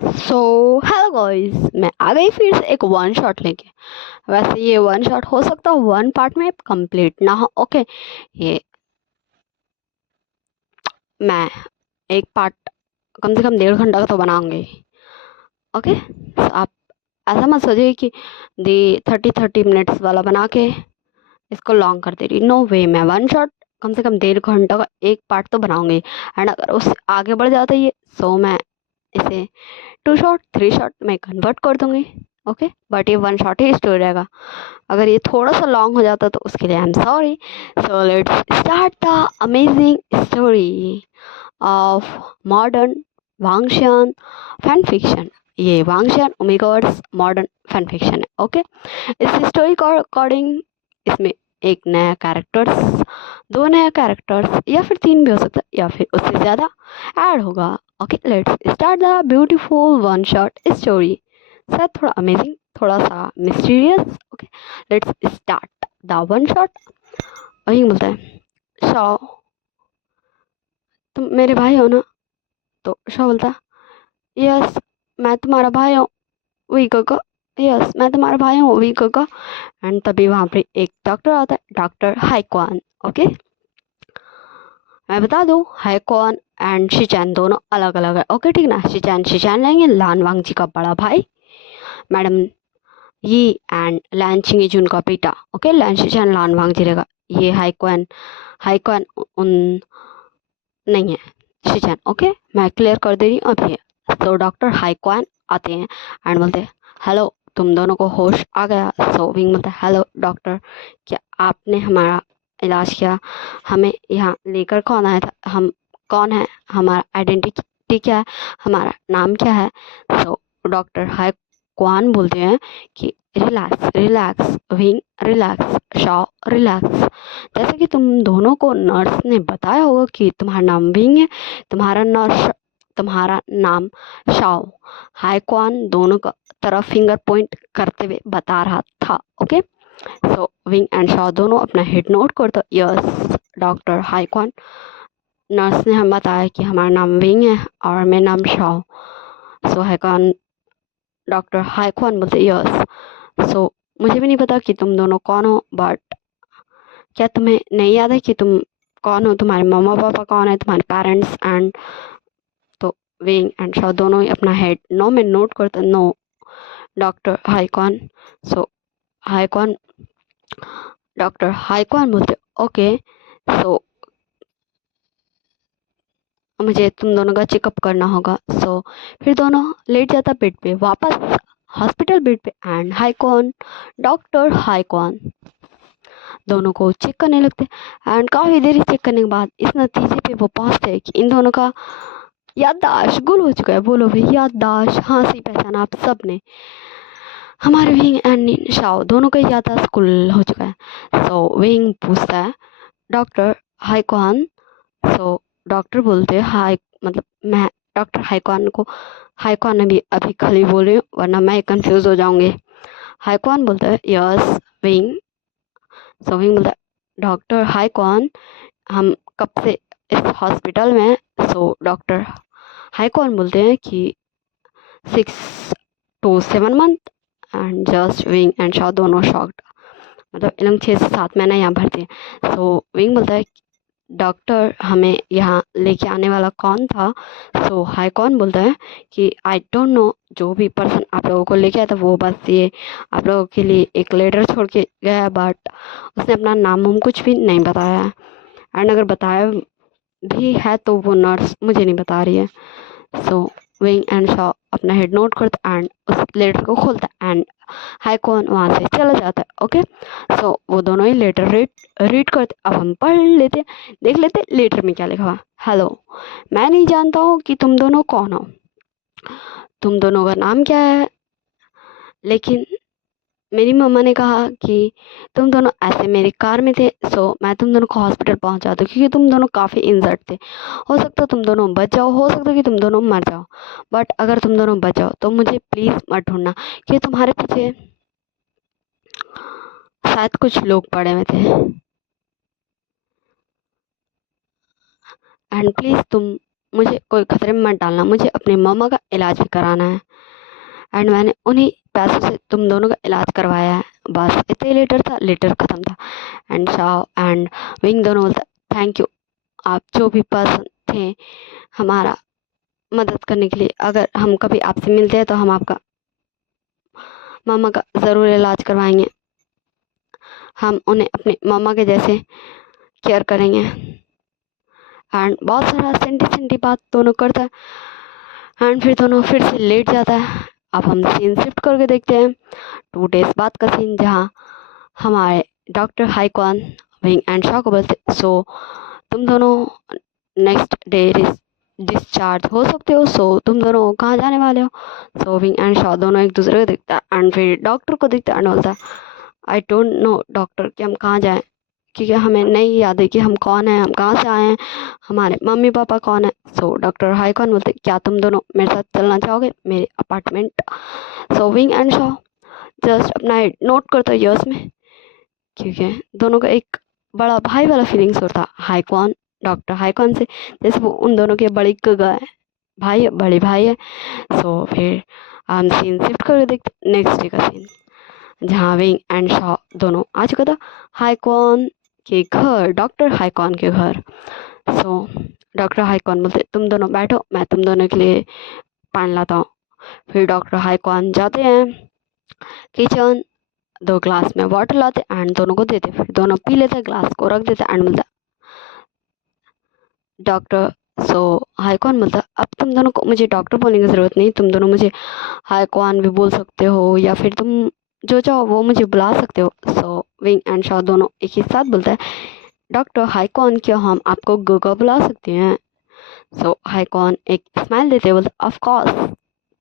So hello guys, मैं आ गई फिर से एक वन शॉट लेके। वैसे ये वन शॉट हो सकता है वन पार्ट में कंप्लीट ना हो। ओके, ये मैं एक पार्ट कम से कम 1.5 घंटा का तो बनाऊंगी। ओके, तो आप ऐसा मत सोचिए कि दी 30-30 मिनट्स वाला बना के इसको लॉन्ग कर दे रही। नो वे, मैं वन शॉट कम से कम 1.5 घंटा का एक पार्ट तो बनाऊंगी। एंड अगर उससे आगे बढ़ जाता है ये, सो मैं इसे 2 शॉट 3 शॉट में कन्वर्ट कर दूंगी। ओके, बट ये वन शॉट ही स्टोरी रहेगा। अगर ये थोड़ा सा लॉन्ग हो जाता तो उसके लिए I am sorry. So let's start the amazing story of modern Wangxian fan fiction. ये Wangxian omegaverse modern fan fiction है। ओके, इस स्टोरी को अकॉर्डिंग इसमें एक नया कैरेक्टर्स, 2 नया कैरेक्टर्स या फिर 3 भी हो सकता है या फिर उससे ज़्यादा ऐड होगा। Okay, let's start the beautiful one shot story. शायद थोड़ा अमेजिंग, थोड़ा सा mysterious. Okay, let's start the one shot. वही बोलता है, शॉ तुम मेरे भाई हो ना? तो शॉ बोलता है, यस मैं तुम्हारा भाई हूँ वी को। यस मैं तुम्हारा भाई हूँ वी को। एंड तभी वहाँ पे एक डॉक्टर आता है, डॉक्टर हाईक्वान। ओके, मैं बता दूँ हाईक्वान एंड शिचैन दोनों अलग अलग है। ओके ठीक ना, शिचैन शिचैन रहेंगे लान वांगजी का बड़ा भाई, मैडम ये एंड लैन चिंगीजुन का बेटा। ओके, लैन शिचैन लान वांगजी रहेगा। ये हाईक्वान हाईक्वान उन नहीं है शिचैन। ओके, मैं क्लियर कर दे रही हूँ अभी। तो डॉक्टर हाईक्वान आते हैं एंड बोलते हैं, हेलो तुम दोनों को होश आ गया? सो विंग बोलता है, हेलो डॉक्टर, क्या आपने हमारा इलाज किया? हमें यहाँ लेकर कौन आया था? हम कौन है? हमारा आइडेंटिटी क्या है? हमारा नाम क्या है? सो डॉक्टर हाईक्वान बोलते हैं कि relax relax wing, relax Shaw, relax. जैसे कि तुम दोनों को नर्स ने बताया होगा कि तुम्हारा नाम विंग है, तुम्हारा नाम शाओ। हाईक्वान दोनों का तरफ फिंगर पॉइंट करते हुए बता रहा था। Okay, so wing and Shao दोनों अपना हेड नोट कर दो। यस डॉक्टर हाईक्वान, नर्स ने हम बताया कि हमारा नाम विंग है और मेरा नाम शाओ। सो हाईक्वान, डॉक्टर हाईक्वान बोलते यस। सो मुझे भी नहीं पता कि तुम दोनों कौन हो, बट क्या तुम्हें नहीं याद है कि तुम कौन हो? तुम्हारे मम्मा पापा कौन है, तुम्हारे पेरेंट्स? एंड तो विंग एंड शॉ दोनों ही अपना हेड नो में नोट करते। नो डॉक्टर हाईकॉन। सो हाईकॉन, डॉक्टर हाईकॉन बोलते ओके, सो मुझे तुम दोनों का चेकअप करना होगा। सो फिर दोनों लेट जाता बेड पे, वापस हॉस्पिटल बेड पे। एंड हाईकॉन, डॉक्टर हाईकॉन दोनों को चेक करने लगते। एंड काफ़ी देरी चेक करने के बाद इस नतीजे पे वो पहुंचते हैं कि इन दोनों का याददाश्त गुल हो चुका है। बोलो भाई, याददाश्त, हाँ सही पहचाना आप सब ने। हमारे विंग एंड शाओ दोनों का याददाश्त गुल हो चुका है। सो विंग पूछता है, डॉक्टर हाईकॉन। सो डॉक्टर बोलते हैं हाई, मतलब मैं डॉक्टर हाईकॉन को हाईकॉन अभी अभी खाली बोल रही हूँ वरना मैं कंफ्यूज हो जाऊंगी। हाईकॉन बोलता है यस विंग। सो विंग बोलता है, डॉक्टर हाईकॉन हम कब से इस हॉस्पिटल में? सो डॉक्टर हाईकॉन बोलते हैं कि 6 to 7 month। And just wing and शॉ दोनों शॉक्ड, मतलब इन लोग 6 से 7 महीना यहाँ भर्ती हैं। सो विंग बोलता है, डॉक्टर हमें यहाँ लेके आने वाला कौन था? सो हाईकॉन बोलता है कि आई डोंट नो, जो भी पर्सन आप लोगों को लेके आया था वो बस ये आप लोगों के लिए एक लेटर छोड़ के गया, बट उसने अपना नाम वाम कुछ भी नहीं बताया है। एंड अगर बताया भी है तो वो नर्स मुझे नहीं बता रही है। सो विंग एंड शॉ अपना हेड नोट करता एंड उस लेटर को खोलता एंड हाईकॉन वहाँ से चला जाता है। ओके, सो वो दोनों ही लेटर रीड रीड करते। अब हम पढ़ लेते, देख लेते लेटर में क्या लिखा हुआ। हेलो, मैं नहीं जानता हूँ कि तुम दोनों कौन हो, तुम दोनों का नाम क्या है, लेकिन मेरी मम्मा ने कहा कि तुम दोनों ऐसे मेरी कार में थे, सो मैं तुम दोनों को हॉस्पिटल पहुंचा दूँ क्योंकि तुम दोनों काफ़ी इंजर्ड थे। हो सकता है तुम दोनों बच जाओ, हो सकता है कि तुम दोनों मर जाओ, बट अगर तुम दोनों बच जाओ तो मुझे प्लीज़ मत ढूंढना कि तुम्हारे पीछे शायद कुछ लोग पड़े हुए थे। एंड प्लीज़ तुम मुझे कोई खतरे में मत डालना, मुझे अपनी मम्मा का इलाज भी कराना है एंड मैंने उन्हीं पैसों से तुम दोनों का इलाज करवाया है। बस इतना ही लेटर था, लेटर ख़त्म था। एंड शाओ एंड विंग दोनों बोलता थैंक यू, आप जो भी पर्सन थे हमारा मदद करने के लिए। अगर हम कभी आपसे मिलते हैं तो हम आपका मामा का ज़रूर इलाज करवाएंगे, हम उन्हें अपनी मामा के जैसे केयर करेंगे। एंड बहुत सारा सेंटी सेंटी बात दोनों करता है एंड फिर दोनों फिर से लेट जाता है। अब हम सीन शिफ्ट करके देखते हैं 2 डेज बाद का सीन, जहाँ हमारे डॉक्टर हाईकॉन विंग एंड शॉ को बोलते सो तुम दोनों नेक्स्ट डे डिस्चार्ज हो सकते हो, सो तुम दोनों कहाँ जाने वाले हो। सो विंग एंड शॉ दोनों एक दूसरे को देखता है एंड फिर डॉक्टर को देखता है एंड बोलता है आई डोंट नो डॉक्टर कि हम कहाँ जाएं, क्योंकि हमें नहीं याद है कि हम कौन हैं, हम कहाँ से आए हैं, हमारे मम्मी पापा कौन है। सो डॉक्टर हाईकॉन बोलते क्या तुम दोनों मेरे साथ चलना चाहोगे मेरे apartment. So wing and Shaw just अपना नोट करता है यस में, क्योंकि दोनों का एक बड़ा भाई वाला फीलिंग्स होता हाईकॉन डॉक्टर हाईकॉन से, जैसे वो उन दोनों के बड़ी गगा है, भाई है, बड़े भाई है। सो फिर हम सीन शिफ्ट करके देखते नेक्स्ट डे का सीन, जहाँ विंग एंड शॉ दोनों आ चुका था हाईकॉन के घर, डॉक्टर हाईकॉन के घर। सो डॉक्टर हाईकॉन बोलते तुम दोनों बैठो, मैं तुम दोनों के लिए पानी लाता हूँ। फिर डॉक्टर हाईकॉन जाते हैं किचन, 2 ग्लास में वाटर लाते एंड दोनों को देते, फिर दोनों पी लेते, ग्लास को रख देते एंड बोलता डॉक्टर। सो हाईकॉन बोलता अब तुम दोनों को मुझे डॉक्टर बोलने की ज़रूरत नहीं, तुम दोनों मुझे हाईकॉन भी बोल सकते हो या फिर तुम जो चाहो वो मुझे बुला सकते हो। सो विंग एंड शॉ दोनों एक ही साथ बोलता है डॉक्टर हाईकॉन क्या हम आपको गगा बुला सकते हैं। सो हाईकॉन एक स्माइल देते बोलते ऑफ कोर्स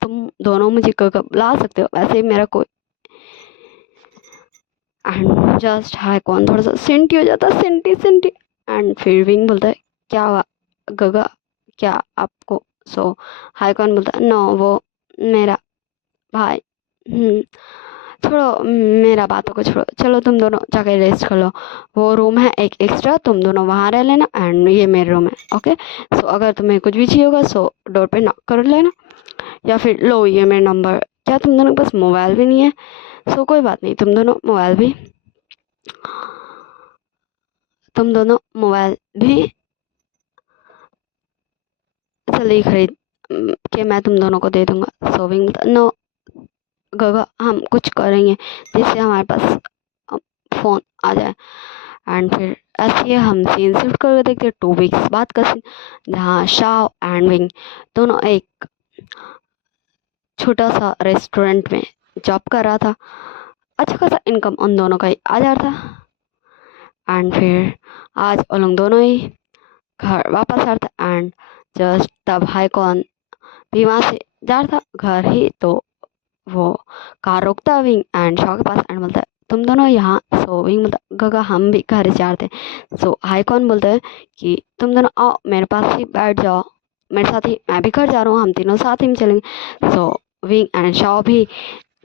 तुम दोनों मुझे गगा बुला सकते हो, वैसे ही मेरा कोई एंड जस्ट हाईकॉन थोड़ा सा सेंटी हो जाता है, सेंटी सेंटी। एंड फिर विंग बोलता है क्या हुआ गगा, क्या आपको। सो हाईकॉन बोलता है नो वो मेरा भाई। छोड़ो मेरा बातों को छोड़ो, चलो तुम दोनों जाके रेस्ट कर लो, वो रूम है एक एक्स्ट्रा, तुम दोनों वहाँ रह लेना एंड ये मेरा रूम है ओके। सो अगर तुम्हें कुछ भी चाहिए होगा सो डोर पे नॉक कर लेना, या फिर लो ये मेरा नंबर। क्या तुम दोनों के पास मोबाइल भी नहीं है। सो कोई बात नहीं, तुम दोनों मोबाइल भी जल्दी खरीद के मैं तुम दोनों को दे दूंगा। सो विंग नो गगा हम कुछ करेंगे जिससे हमारे पास फ़ोन आ जाए। एंड फिर ऐसे ही हम सीन शिफ्ट करके देखते हैं 2 वीक्स बाद का सीन, जहाँ शाओ एंड विंग दोनों एक छोटा सा रेस्टोरेंट में जॉब कर रहा था, अच्छा खासा इनकम उन दोनों का ही आ जा रहा था। एंड फिर आज उन लोग दोनों ही घर वापस आ रहा था एंड जस्ट तब हाईकॉन भी वहाँ से जा रहा था घर ही, तो वो कार रोकता है विंग एंड शॉ के पास एंड बोलता है तुम दोनों यहाँ। सो विंग बोलता गगा हम भी घर जा रहे थे। सो हाईकॉन बोलता है कि तुम दोनों आओ मेरे पास ही बैठ जाओ, मेरे साथ ही मैं भी घर जा रहा हूँ, हम तीनों साथ ही में चलेंगे। सो विंग एंड शॉ भी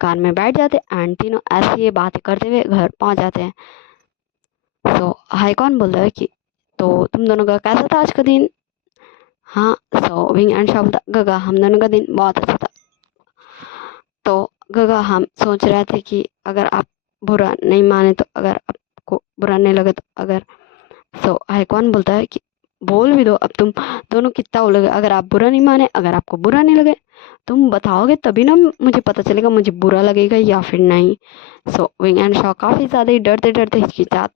कार में बैठ जाते एंड तीनों ऐसे ही बातें करते हुए घर पहुँच जाते हैं। सो हाईकॉन बोलता है कि तो तुम दोनों का कैसा था आज का दिन। हाँ सो विंग एंड शॉ बोलता गगा हम दोनों का दिन बहुत अच्छा था। तो गगा हम सोच रहे थे कि अगर आप बुरा नहीं माने तो, अगर आपको बुरा नहीं लगे तो, अगर। सो हाईकॉन बोलता है कि बोल भी दो, अब तुम दोनों कितना बोलोगे, अगर आप बुरा नहीं माने, अगर आपको बुरा नहीं लगे तुम बताओगे तभी ना मुझे पता चलेगा मुझे बुरा लगेगा या फिर नहीं। सो विंग एंड शॉ काफ़ी ज़्यादा ही डरते डरते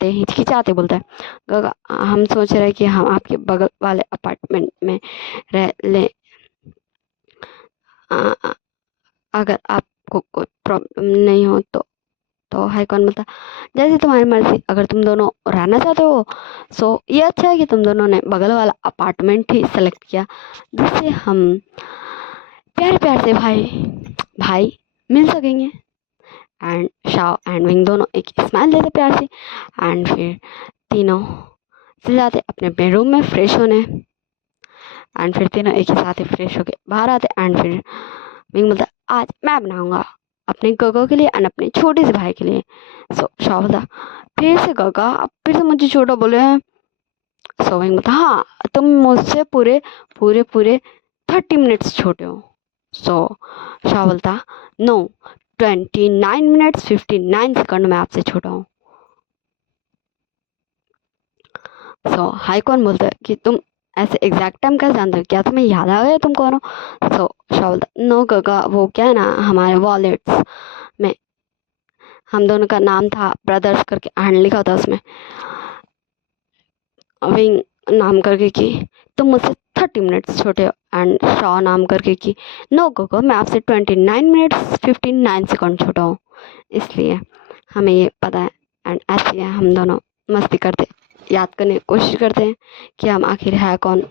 हिचकिचाते बोलता है गगा हम सोच रहे हैं कि हम आपके बगल वाले अपार्टमेंट में रह लें, अगर आपको कोई प्रॉब्लम नहीं हो तो हाईकॉन बोलता जैसे तुम्हारी मर्जी, अगर तुम दोनों रहना चाहते हो। सो ये अच्छा है कि तुम दोनों ने बगल वाला अपार्टमेंट ही सेलेक्ट किया, जिससे हम प्यार प्यार से भाई भाई मिल सकेंगे। एंड शाओ एंड विंग दोनों एक स्माइल देते प्यार से एंड फिर तीनों चले जाते अपने अपने रूम में फ्रेश होने। एंड फिर तीनों एक ही साथ ही फ्रेश होके बाहर आते एंड फिर विंग बोलता आज मैं बनाऊंगा अपने गगा के लिए एंड अपने छोटे से भाई के लिए। सो शाह बोलता फिर से गगा आप फिर से मुझे छोटा बोले हैं। सो विंग बोलता हाँ तुम मुझसे पूरे पूरे पूरे 30 मिनट्स छोटे हो। सो शाह बोलता नो 29 मिनट्स 59 सेकंड में आपसे छोटा हूँ। सो हाई कौन बोलता है कि तुम ऐसे एग्जैक्ट टाइम कैसे जानते हो, क्या तुम्हें याद आ गया तुम कौन हो। सो शाह बोलता नो गगा, वो क्या है ना हमारे वॉलेट्स में हम दोनों का नाम था ब्रदर्स करके एंड लिखा था उसमें विंग नाम करके कि तुम मुझसे 30 मिनट्स छोटे हो एंड शॉ नाम करके कि नो गोगो मैं आपसे 29 मिनट्स 59 सेकंड छोटा हूँ। इसलिए हमें ये पता है एंड ऐसे ही हम दोनों मस्ती करते याद करने की कोशिश करते हैं कि हम आखिर है कौन,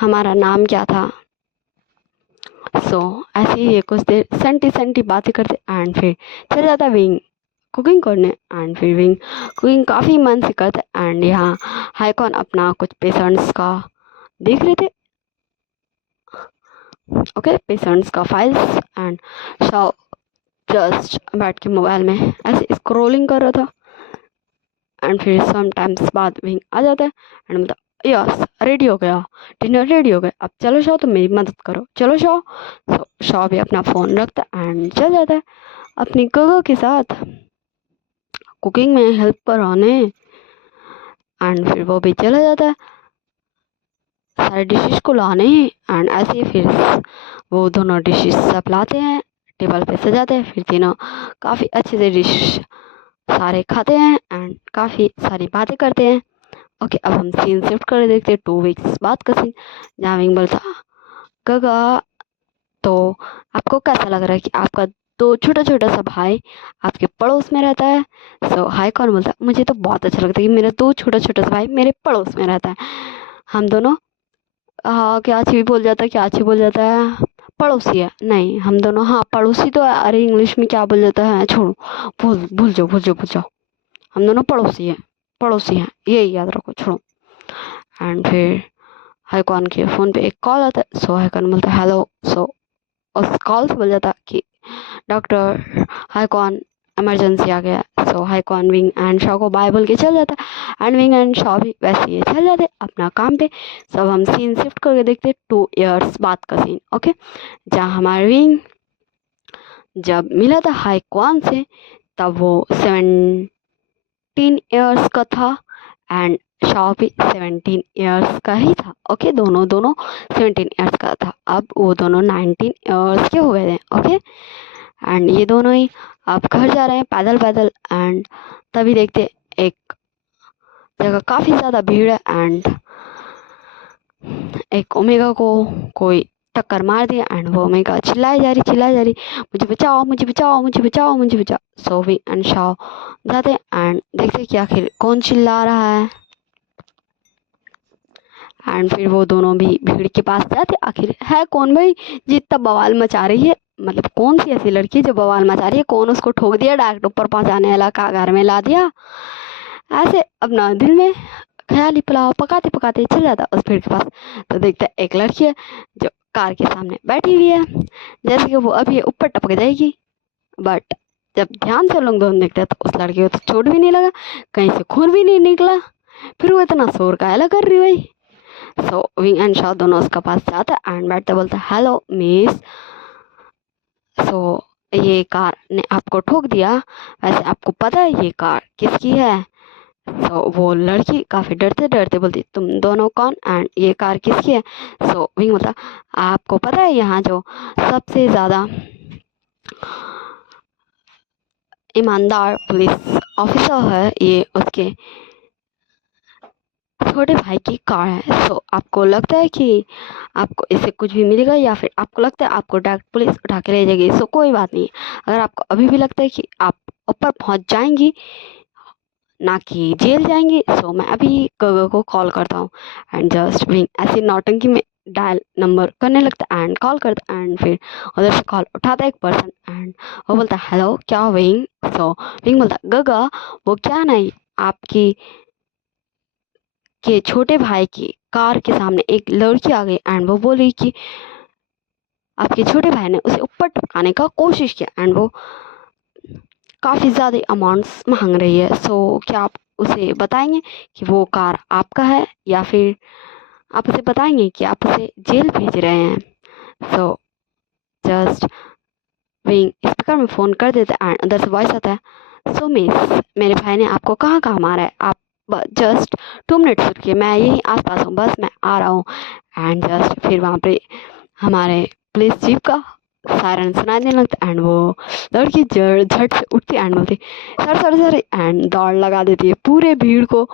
हमारा नाम क्या था। सो ऐसे ही ये कुछ देर संटी संटी बातें करते एंड फिर चल जाता विंग कुकिंग करने एंड फिर विंग कुकिंग काफ़ी मन से करते एंड यहाँ हाईकॉन अपना कुछ पेशेंट्स का देख रहे थे, ओके पेशेंट्स का फाइल्स एंड शॉ जस्ट बैठ के मोबाइल में ऐसे स्क्रॉलिंग कर रहा था एंड फिर समटाइम्स बाद विंग आ जाता है एंड मतलब यस रेडी हो गया, डिनर रेडी हो गया, अब चलो शॉ तुम मेरी मदद करो, चलो शॉ। तो शॉ भी अपना फ़ोन रखता है एंड चल जाता है अपनी गगो के साथ कुकिंग में हेल्प पर आने एंड फिर वो भी चला जाता है सारे डिशेस को लाने एंड ऐसे ही फिर वो दोनों डिशेस सब लाते हैं टेबल पे सजाते हैं, फिर तीनों काफ़ी अच्छे से डिश सारे खाते हैं एंड काफ़ी सारी बातें करते हैं। ओके अब हम सीन शिफ्ट कर देखते हैं 2 वीक्स बाद का सीन, जहाँ विंग बोलता गगा तो आपको कैसा लग रहा है कि आपका दो छोटा छोटा सा भाई आपके पड़ोस में रहता है। सो हाई कौन बोलता है मुझे तो बहुत अच्छा लगता है कि मेरा दो छोटा छोटा सा भाई मेरे पड़ोस में रहता है। हम दोनों हाँ क्या अच्छी भी बोल जाता है, क्या अच्छी बोल जाता है पड़ोसी है, नहीं हम दोनों हाँ पड़ोसी तो है, अरे इंग्लिश में क्या बोल जाता है छोड़ो, भूल भूल जाओ भूल जाओ भूल जाओ, हम दोनों पड़ोसी हैं यही याद रखो छोड़ो। एंड फिर हाईकॉन के फ़ोन पे एक कॉल आता है। सो हाईकॉन बोलता है हेलो। सो उस कॉल से बोल जाता कि डॉक्टर हाईकॉन इमरजेंसी आ गया। सो हाईकॉन विंग एंड शॉ को बाय बोल के चल जाता है एंड विंग एंड शॉ भी वैसे ही चल जाते अपना काम पे। सब हम सीन शिफ्ट करके देखते 2 इयर्स बाद का सीन, ओके जहाँ हमारा विंग जब मिला था हाईकॉन से तब वो 17 इयर्स का था एंड शॉ भी 17 इयर्स का ही था, ओके दोनों दोनों 17 इयर्स का था। अब वो दोनों 19 इयर्स के हो गए थे, ओके एंड ये दोनों ही अब घर जा रहे हैं पैदल पैदल एंड तभी देखते एक जगह काफ़ी ज़्यादा भीड़ है एंड एक ओमेगा को कोई टक्कर मार दिया एंड वो ओमेगा चिल्लाई जा रही मुझे बचाओ मुझे बचाओ मुझे बचाओ मुझे बचाओ। सो वी एंड शॉ जाते एंड देखते कि आखिर कौन चिल्ला रहा है एंड फिर वो दोनों भी भीड़ के पास जाते आखिर है कौन भाई जितना बवाल मचा रही है, मतलब कौन सी ऐसी लड़की है जो बवाल मचा रही है, कौन उसको ठोक दिया डायरेक्ट ऊपर पहुंचाने वाला का घर में ला दिया। ऐसे अपना दिल में ख्याली पुलाव पकाते पकाते चल जाता उस भीड़ के पास। तो देखता एक लड़की है जो कार के सामने बैठी हुई है, जैसे कि वो अभी ऊपर टपक जाएगी, बट जब ध्यान से लोग दोनों देखते हैं तो उस लड़की को तो चोट भी नहीं लगा, कहीं से खून भी नहीं निकला, फिर वो इतना शोर काहे कर रही भाई। सो विंग एंड शॉ दोनों उसके पास जाता एंड बैठते बोलता हेलो मिस, सो ये कार ने आपको ठोक दिया, वैसे आपको पता है ये कार किसकी है। सो वो लड़की काफ़ी डरते डरते बोलती तुम दोनों कौन एंड ये कार किसकी है। सो विंग बोलता आपको पता है यहाँ जो सबसे ज़्यादा ईमानदार पुलिस ऑफिसर है ये उसके छोटे भाई की कार है। सो आपको लगता है कि आपको इससे कुछ भी मिलेगा या फिर आपको लगता है आपको डायरेक्ट पुलिस उठा के ले जाएगी। सो कोई बात नहीं, अगर आपको अभी भी लगता है कि आप ऊपर पहुंच जाएंगी ना कि जेल जाएंगी, सो मैं अभी गगो को कॉल करता हूँ एंड जस्ट विंग ऐसी नौटंकी में डायल नंबर करने लगता एंड कॉल करता एंड फिर उधर से कॉल उठाता एक पर्सन एंड वो बोलता हेलो क्या विंग। सो विंग बोलता गगा वो क्या नहीं आपकी के छोटे भाई की कार के सामने एक लड़की आ गई एंड वो बोली कि आपके छोटे भाई ने उसे ऊपर टपकाने का कोशिश किया एंड वो काफ़ी ज़्यादा अमाउंट्स मांग रही है। सो क्या आप उसे बताएंगे कि वो कार आपका है, या फिर आप उसे बताएंगे कि आप उसे जेल भेज रहे हैं। सो जस्ट विंग स्पीकर में फ़ोन कर देता है एंड अंदर से वॉइस आता है, सो मिस, मेरे भाई ने आपको कहाँ कहाँ मारा है, आप जस्ट 2 मिनट्स रुकिए, मैं यहीं आसपास हूँ, बस मैं आ रहा हूँ। एंड जस्ट फिर वहाँ पे हमारे पुलिस जीप का सायरन सुनाई देने लगता एंड वो लड़की झट से उठती एंड बोलती सर सर सर एंड दौड़ लगा देती है, पूरे भीड़ को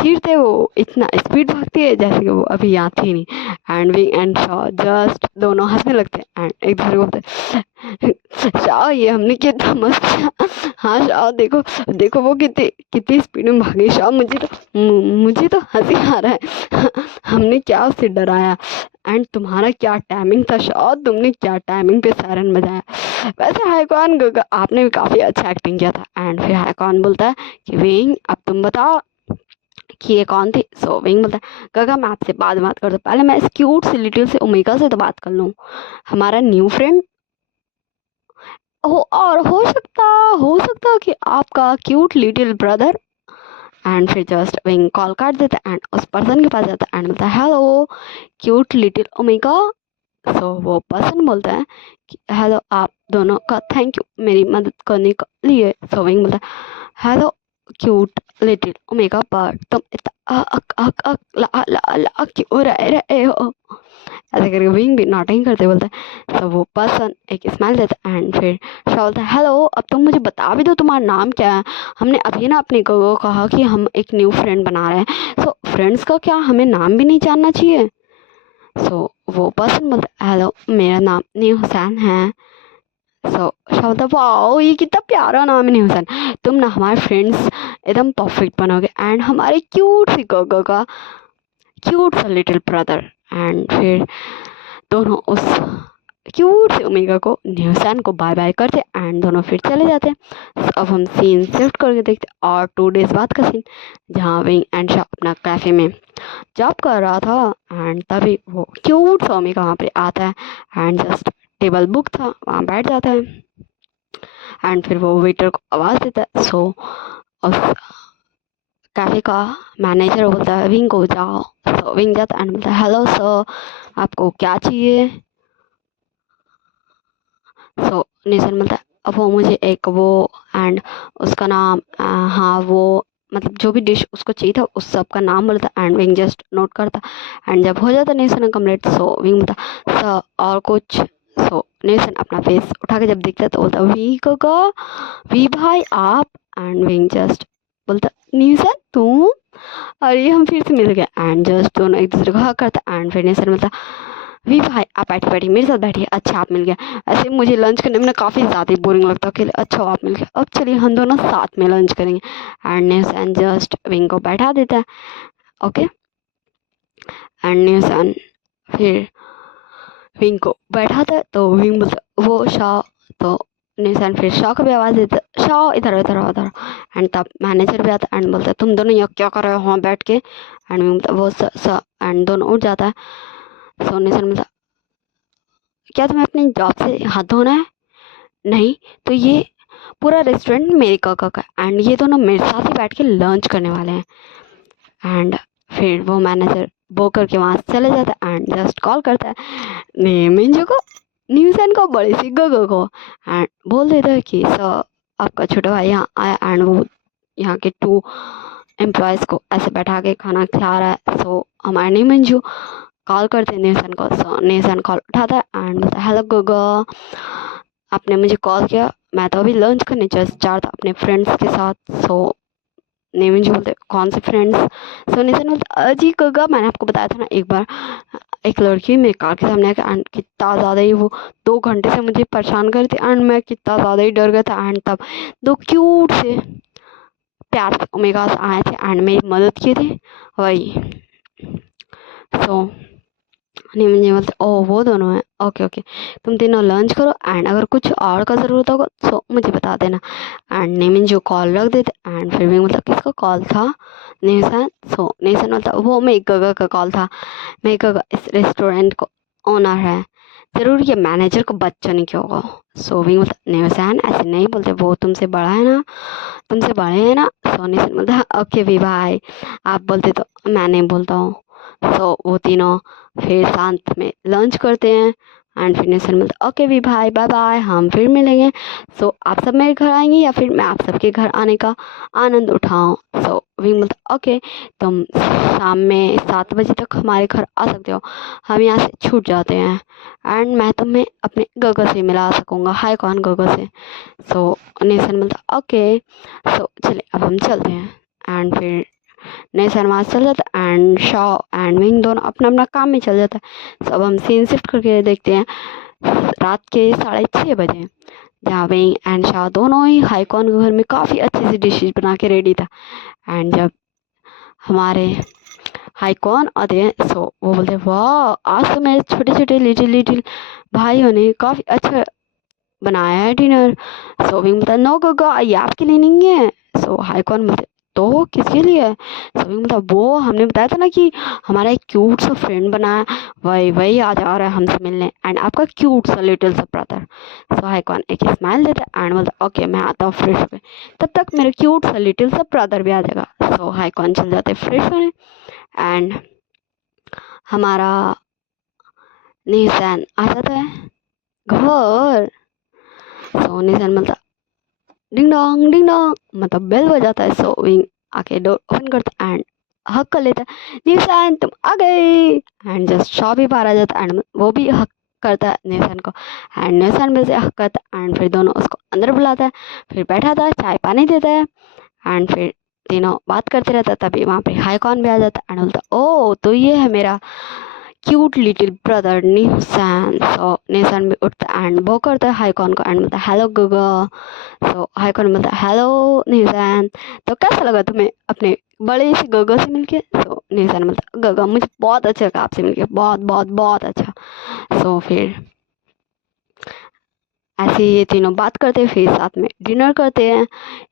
चीरते वो इतना स्पीड भागती है जैसे कि वो अभी यहाँ थी नहीं। And Wing and Shaw just दोनों हंसने लगते एंड एक दूसरे को बोलते शाह ये हमने कितना मस्त किया। हाँ शाह देखो देखो वो कितनी कितनी स्पीड में भागी। शाह मुझे तो हंसी आ रहा है हमने क्या उसे डराया एंड तुम्हारा क्या टाइमिंग था शाह, तुमने क्या टाइमिंग पे सायरन बजाया। वैसे हाईकॉन आपने भी काफ़ी अच्छा एक्टिंग किया था। एंड फिर हाईकॉन बोलता है कि विंग अब तुम बताओ कि ये कौन थी। सो विंग बोलता है गगा मैं आपसे बाद में बात कर दूँ, पहले मैं इस क्यूट सी लिटिल से ओमेगा से तो बात कर लूँ, हमारा न्यू फ्रेंड हो, और हो सकता कि आपका क्यूट लिटिल ब्रदर। एंड फिर जस्ट विंग कॉल काट देता है एंड उस पर्सन के पास जाता है एंड बोलता है हेलो क्यूट लिटिल ओमेगा। सो वो पर्सन बोलता है कि हेलो आप दोनों का थैंक यू मेरी मदद करने के लिए। सो विंग बोलता है हेलो क्यूट लिटिल ओमेगा पर तुम इतना ला क्यों रहे हो, ऐसे करके विंग भी नॉटिंग करते बोलता है। तो वो पर्सन एक स्माइल देता है एंड फिर शाह बोलता है हेलो अब तुम मुझे बता भी दो तुम्हारा नाम क्या है, हमने अभी ना अपने को कहा कि हम एक न्यू फ्रेंड बना रहे हैं, सो फ्रेंड्स का क्या हमें नाम भी नहीं जानना चाहिए। सो वो पर्सन बोलता है हेलो मेरा नाम न्यू हुसैन है। सो शाह बोलता है वाओ ये कितना प्यारा नाम है न्यू हुसैन, तुम ना हमारे फ्रेंड्स एकदम परफेक्ट बनोगे एंड हमारे क्यूट सी गोगो का क्यूट सा लिटिल ब्रदर। एंड फिर दोनों उस क्यूट से ओमेगा को न्यूसन को बाय बाय करते एंड दोनों फिर चले जाते हैं। अब हम सीन शिफ्ट करके देखते और 2 डेज बाद का सीन, जहाँ विंग एंड शाह अपना कैफे में जॉब कर रहा था एंड तभी वो क्यूट सा ओमेगा वहाँ पे आता है एंड जस्ट टेबल बुक था वहाँ बैठ जाता है एंड फिर वो वेटर को आवाज़ देता है। सो उस कैफे का मैनेजर बोलता है विंग को जाओ। सो विंग जाता है एंड बोलता है हेलो सर आपको क्या चाहिए। सो निशन बोलता है अब वो मुझे एक वो एंड उसका नाम हाँ वो मतलब जो भी डिश उसको चाहिए था उस सब का नाम बोलता एंड विंग जस्ट नोट करता एंड जब हो जाता निशन कम्प्लीट। सो विंग बोलता सर और कुछ। सो निशन अपना फेस उठा के जब देखता है तो बोलता वी कोका वी भाई आप। एंड विंग जस्ट बोलता निशन तुम, और ये हम फिर से मिल गए एंड जस्ट दोनों एक दूसरे को हक करता एंड फिर निशन बोलता वी भाई आप बैठिए बैठिए मेरे साथ बैठिए, अच्छा आप मिल गया, ऐसे मुझे लंच करने में ना काफ़ी ज़्यादा बोरिंग लगता है अकेले, अच्छा आप मिल गया, अब चलिए हम दोनों साथ में लंच करेंगे। And news and just wing को बैठा देता है ओके। एंड न्यूस एंड फिर विंग को बैठाता है तो विंग बोलता वो शाह, तो न्यूस एंड फिर शाह को भी आवाज़ देता शाह इधर इधर उधर। एंड तब मैनेजर भी आता एंड बोलता है तुम दोनों यहाँ क्या कर रहे हो वहाँ बैठ के। एंड विंग बोलता वो स एंड दोनों उठ जाता है। सो न्यूसन बोलता क्या तुम्हें अपनी जॉब से हाथ धोना है, नहीं तो ये पूरा रेस्टोरेंट मेरे काका का एंड ये दोनों मेरे साथ ही बैठ के लंच करने वाले हैं। एंड फिर वो मैनेजर वो करके वहाँ से चले जाता है एंड जस्ट कॉल करता है मिंजू को न्यूसन को बड़ी सी गगो को एंड बोल देता है कि सर आपका छोटा भाई यहाँ आया एंड वो यहाँ के 2 एम्प्लॉयज़ को ऐसे बैठा के खाना खिला रहा है। सो हमारे नहीं मंजू कॉल करते हैं नेसन को। सो नेसन कॉल उठाता है एंड बोलता है हेलो गोगा आपने मुझे कॉल किया, मैं तो अभी लंच करने जस्ट जा रहा था अपने फ्रेंड्स के साथ। सो नेविन जी बोलते कौन से फ्रेंड्स। सो नेसन बोलता अजी गोगा मैंने आपको बताया था ना एक बार एक लड़की मेरे कार के सामने आके एंड कितना ज़्यादा ही वो 2 घंटे से मुझे परेशान कर रही थी एंड मैं कितना ज़्यादा ही डर गया था एंड तब 2 क्यूट से प्यार से ओमेगा आए थे एंड मेरी मदद किए थे वही। सो नहीं मुझे बोलते ओह वो दोनों हैं ओके ओके तुम तीनों लंच करो एंड अगर कुछ और का ज़रूरत होगा सो मुझे बता देना। एंड नेमिन जो कॉल रख देते एंड फिर भी मतलब किसका कॉल था नेसन। सो नेसन मतलब वो मेघ गगा का कॉल था, मेघ गगा इस रेस्टोरेंट को ओनर है ज़रूर ये मैनेजर को बच्चा नहीं क्या होगा। सो विंग बोलता निवसान ऐसे नहीं बोलते, वो तुमसे बड़ा है ना, तुमसे बड़े हैं ना। सो निशन बोलता ओके भी भाई, आप बोलते तो मैं नहीं बोलता हूँ। सो वो तीनों फिर शांत में लंच करते हैं एंड फिर निशन बोलता ओके भी भाई बाय बाय, हम फिर मिलेंगे। सो आप सब मेरे घर आएंगे या फिर मैं आप सबके घर आने का आनंद उठाऊँ। सो विंग बोलता ओके, तुम शाम में 7 बजे तक हमारे घर आ सकते हो, हम यहाँ से छूट जाते हैं एंड मैं तुम्हें अपने गगो से मिला सकूँगा, हाई कौन गगो से। सो नेसन बोलता ओके। सो चलिए अब हम चलते हैं एंड फिर नेसन वहाँ चल जाता है एंड शॉ एंड विंग दोनों अपना अपना काम में चल जाता है। सो अब हम सीन शिफ्ट करके देखते हैं रात के 6:30 बजे, जहाँ विंग एंड शाह दोनों ही हाईकॉन के घर में काफ़ी अच्छी सी डिशेज बना के रेडी था। एंड जब हमारे हाईकॉन आते हैं सो वो बोलते हैं वाह आज तो मेरे छोटे छोटे लिटिल लिटिल भाइयों ने काफ़ी अच्छा बनाया है डिनर। सो विंग बोलता नो गोगा ये आपके लिए नहीं है। सो हाईकॉन बोलते तो किसके लिए है। सो विंग बोलता वो हमने बताया था ना कि हमारा एक क्यूट सा फ्रेंड बना है, वही वही आ जा रहा है हमसे मिलने एंड आपका क्यूट सा लिटिल सा ब्रदर। सो हाईकॉन एक स्माइल देता है एंड बोलता ओके मैं आता हूँ फ्रेश होकर, तब तक मेरा क्यूट सा लिटिल सा ब्रदर भी आ जाएगा। सो हाईकॉन चल जाते फ्रेश होने एंड हमारा निशान आ जाता है घर। सो निशान बोलता डिंग डोंग मतलब बेल बजाता है। सो विंग आके डोर ओपन करता एंड हक कर लेता है निशान तुम आ गए एंड जस्ट शॉप भी बाहर आ जाता एंड वो भी हक करता है निशान को एंड निशान में से हक करता है एंड फिर दोनों उसको अंदर बुलाता है, फिर बैठाता है चाय पानी देता है एंड फिर तीनों बात करते रहता है। तभी वहाँ पे हाईकॉन भी आ जाता है एंड बोलता ओ तो ये है मेरा क्यूट लिटिल ब्रदर निशान। सो निशान भी उठता एंड वो करता है हाईकॉन को एंड बोलता है हेलो गगा। सो हाईकॉन बोलता है हेलो निशान, तो कैसा लगा तुम्हें अपने बड़े से गगा से मिलके। सो निशान बोलता है गगा मुझे बहुत अच्छा लगा आपसे मिलके, बहुत बहुत बहुत अच्छा। सो फिर ऐसे ये तीनों बात करते हैं, फिर साथ में डिनर करते हैं,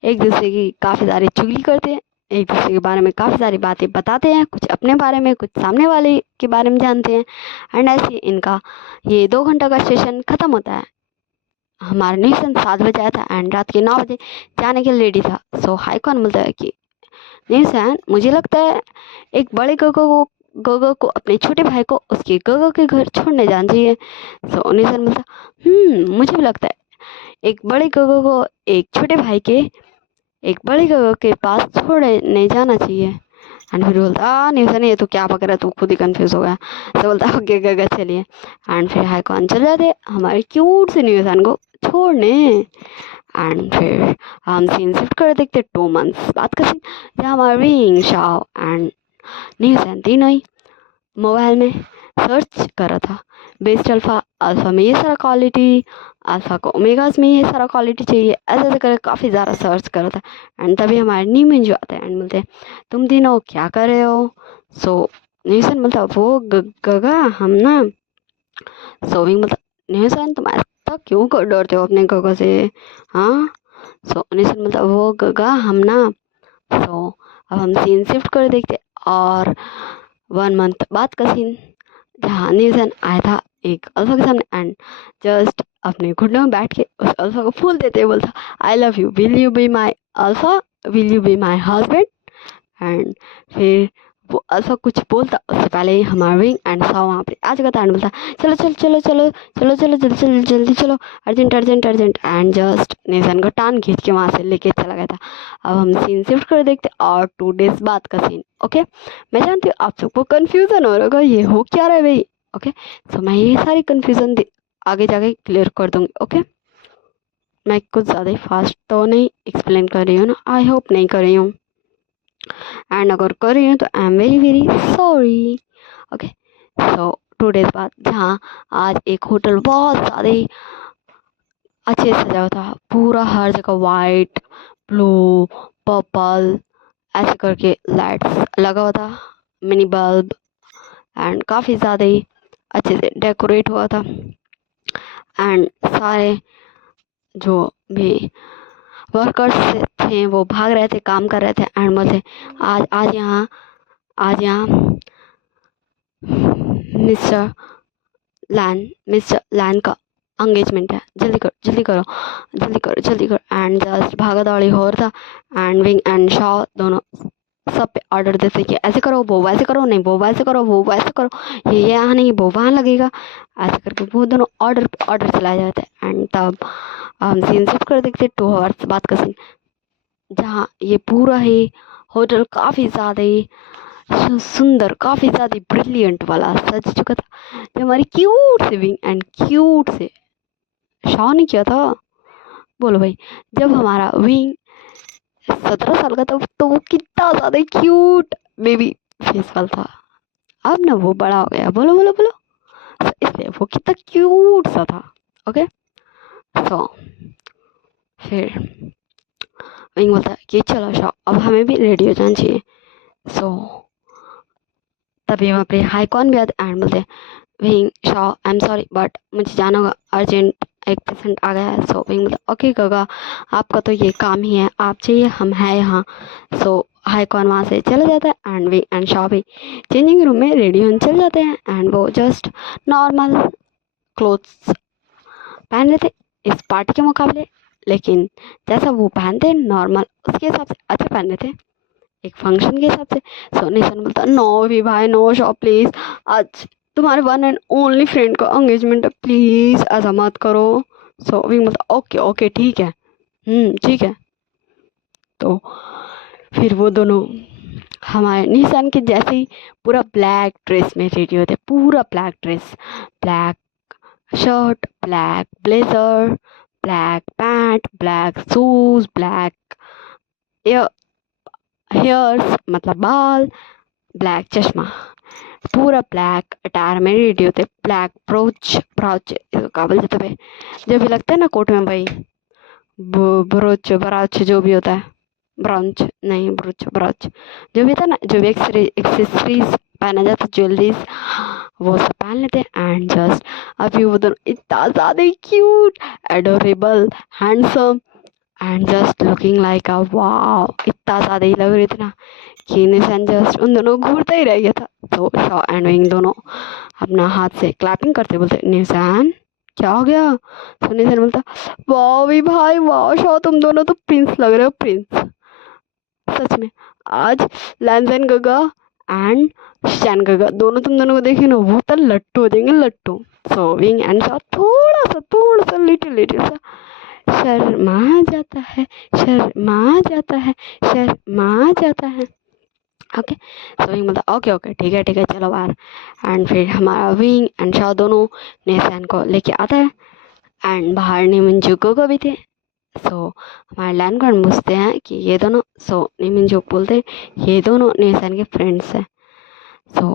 एक दूसरे की काफ़ी सारी चुगली करते हैं, एक दूसरे के बारे में काफ़ी सारी बातें बताते हैं, कुछ अपने बारे में कुछ सामने वाले के बारे में जानते हैं एंड ऐसे इनका ये 2 घंटा का सेशन ख़त्म होता है। हमारा नेशन 7 बजे आया था एंड रात के 9 बजे जाने के लिए रेडी था। सो हाईकॉन बोलता है कि नेशन मुझे लगता है एक बड़े गोगो को अपने छोटे भाई को उसके गोगो के घर छोड़ने जाना चाहिए। सो नेशन बोलता मुझे भी लगता है एक बड़े गोगो को एक छोटे भाई के एक बड़े गोगो के पास छोड़ने जाना चाहिए। एंड फिर बोलता निशन ये तो क्या पकड़ा, तू खुद ही कंफ्यूज हो गया। तो बोलता ओके गगा चलिए एंड फिर हाईकॉन चल जाते हमारे क्यूट से निशन को छोड़ने एंड फिर हम सीन शिफ्ट कर देखते 2 मंथ्स बाद का सीन, जहाँ हमारा विंग शाओ एंड निशन तीनों ही मोबाइल में सर्च कर रहा था बेस्ट अल्फ़ा, अल्फ़ा में ये सारा क्वालिटी, अल्फ़ा को ओमेगास में ये सारा क्वालिटी चाहिए, ऐसे ऐसे कर काफ़ी ज़्यादा सर्च कर रहा था एंड तभी हमारे नीम जो आता है एंड बोलते हैं तुम तीनों क्या कर रहे हो। सो निशन बोलता वो गगा हम ना। सो विंग बोलता निशन तुम ऐसा क्यों कर डरते हो अपने गगा से, हाँ। सो निशन बोलता वो गगा हम ना। सो अब हम सीन शिफ्ट कर देखते और 1 मंथ बाद का सीन, जहाँ निशन आया था एक अल्फा के सामने एंड जस्ट अपने घुटनों में बैठ के उस अल्फा को फूल देते हुए बोलता आई love you, will you be my alpha, will you be my husband. And फिर वो अल्फा कुछ बोलता उससे पहले ही हमारा विंग एंड सा वहाँ पे आ जाता एंड बोलता चलो चलो चलो चलो चलो चलो जल्दी जल्दी जल्दी चलो urgent urgent urgent and just Neesham को टान खींच के वहाँ से लेके चला गया था। अब हम सीन शिफ्ट कर देखते और 2 डेज बाद का सीन। ओके मैं जानती हूँ आप सबको कन्फ्यूज़न हो रहा होगा ये हो क्या रहा है भाई। ओके सो मैं ये सारी कन्फ्यूज़न आगे जाके क्लियर कर दूँगी। ओके मैं कुछ ज़्यादा ही फास्ट तो नहीं एक्सप्लेन कर रही हूँ ना, आई होप नहीं कर रही हूँ एंड अगर कर रही हूँ तो I am very very sorry. Okay so 2 days बाद, जहाँ आज एक होटल बहुत ज़्यादा ही अच्छे से सजा हुआ था, पूरा हर जगह वाइट ब्लू पर्पल ऐसे करके लाइट्स लगा हुआ था, मिनी बल्ब एंड काफ़ी ज़्यादा ही अच्छे से डेकोरेट हुआ था एंड सारे जो भी वर्कर्स थे वो भाग रहे थे, काम कर रहे थे एंड बोलते आज आज यहाँ मिस्टर लैन मिस्टर लैन का एंगेजमेंट है, जल्दी करो जल्दी करो जल्दी करो जल्दी करो। एंड जस्ट भागा दौड़ी हो रहा था। एंड विंग एंड शॉ दोनों सब पे ऑर्डर देते कि ऐसे करो, वो वैसे करो, नहीं वो वैसे करो, वो वैसे करो, ये यहाँ नहीं वो वहाँ लगेगा, ऐसे करके वो दोनों ऑर्डर पे ऑर्डर चलाए जाते हैं। एंड तब हम सीन शिफ्ट कर देखते 2 आवर्स बाद का सीन, जहाँ ये पूरा ही होटल काफ़ी ज़्यादा ही सुंदर, काफ़ी ज़्यादा ब्रिलियंट वाला सज चुका था। जो हमारी क्यूट से विंग एंड क्यूट से शॉ ने किया था। बोलो भाई, जब हमारा विंग 17 साल का था तो वो कितना ज़्यादा क्यूट बेबी फेस वाला था। अब ना वो बड़ा हो गया, बोलो बोलो बोलो, तो इसलिए वो कितना क्यूट सा था। ओके, तो फिर विंग बोलता है कि चलो शॉ अब हमें भी रेडी हो जाना चाहिए। सो तभी वहाँ पे हाईकॉन भी आते एंड बोलते wing Shaw I am sorry but मुझे जाना होगा अर्जेंट, एक पेशेंट आ गया है। सो विंग बोलता ओके गगा, आपका तो ये काम ही है, आप चाहिए हम हैं यहाँ। सो हाईकॉन वहाँ से चला जाता है एंड विंग एंड शॉ भी चेंजिंग रूम में रेडी होने चले जाते हैं। एंड वो जस्ट नॉर्मल क्लोथ्स पहन रहे थे इस पार्टी के मुकाबले, लेकिन जैसा वो पहनते नॉर्मल उसके हिसाब से अच्छा पहन रहे थे एक फंक्शन के हिसाब से। सो निशान बोलता नो भी भाई नो शॉ प्लीज, आज तुम्हारे वन एंड ओनली फ्रेंड का एंगेजमेंट है, प्लीज ऐसा मत करो। सो विंग बोलता ओके ओके ठीक है, ठीक है। तो फिर वो दोनों हमारे निशान के जैसे ही पूरा ब्लैक ड्रेस में रेडी होते, पूरा black dress, black shirt, black blazer, black pant, black shoes, black hairs मतलब बाल, ब्लैक चश्मा, पूरा ब्लैक अटायर में रेडी होते, ब्लैक ब्रोच ब्राउच काबल देते हुए जो भी लगता है ना कोट में भाई, ब्रोच ब्राउच जो भी होता है, ब्राउच नहीं ब्रोच ब्राउच जो भी था ना, जो भी एक्सेसरीज पहना जाता ज्वेलरीज वो सब पहन लेते हैं। एंड जस्ट अभी वो दोनों इतना ज़्यादा cute, adorable, handsome and just looking like a wow, इतना ज़्यादा ही लग रही थी ना कि निशान जस्ट उन दोनों घूरता ही रह गया था। तो शॉ एंड विंग दोनों अपना हाथ से क्लैपिंग करते बोलते निशान क्या हो गया। तो निशान बोलता वाह भी भाई वाह शॉ, तुम दोनों तो प्रिंस लग रहे हो, प्रिंस सच में। आज लैंजन गगा एंड शैन गगा दोनों तुम दोनों को देखे ना वो तो लट्टू हो जाएंगे लट्टू। सो विंग एंड शॉ थोड़ा सा लिटिल लिटिल सा शर्मा जाता है, शर्मा जाता है, शर्मा जाता है। ओके, सो विंग बोलता ओके ओके ठीक है चलो बाहर। एंड फिर हमारा विंग एंड शॉ दोनों नेसान को लेके आता है एंड बाहर निमिंजुको को भी थे। सो हमारे लैंड गार्ड पूछते हैं कि ये दोनों, सो निमिंजुक बोलते हैं ये दोनों नेसान के फ्रेंड्स हैं। सो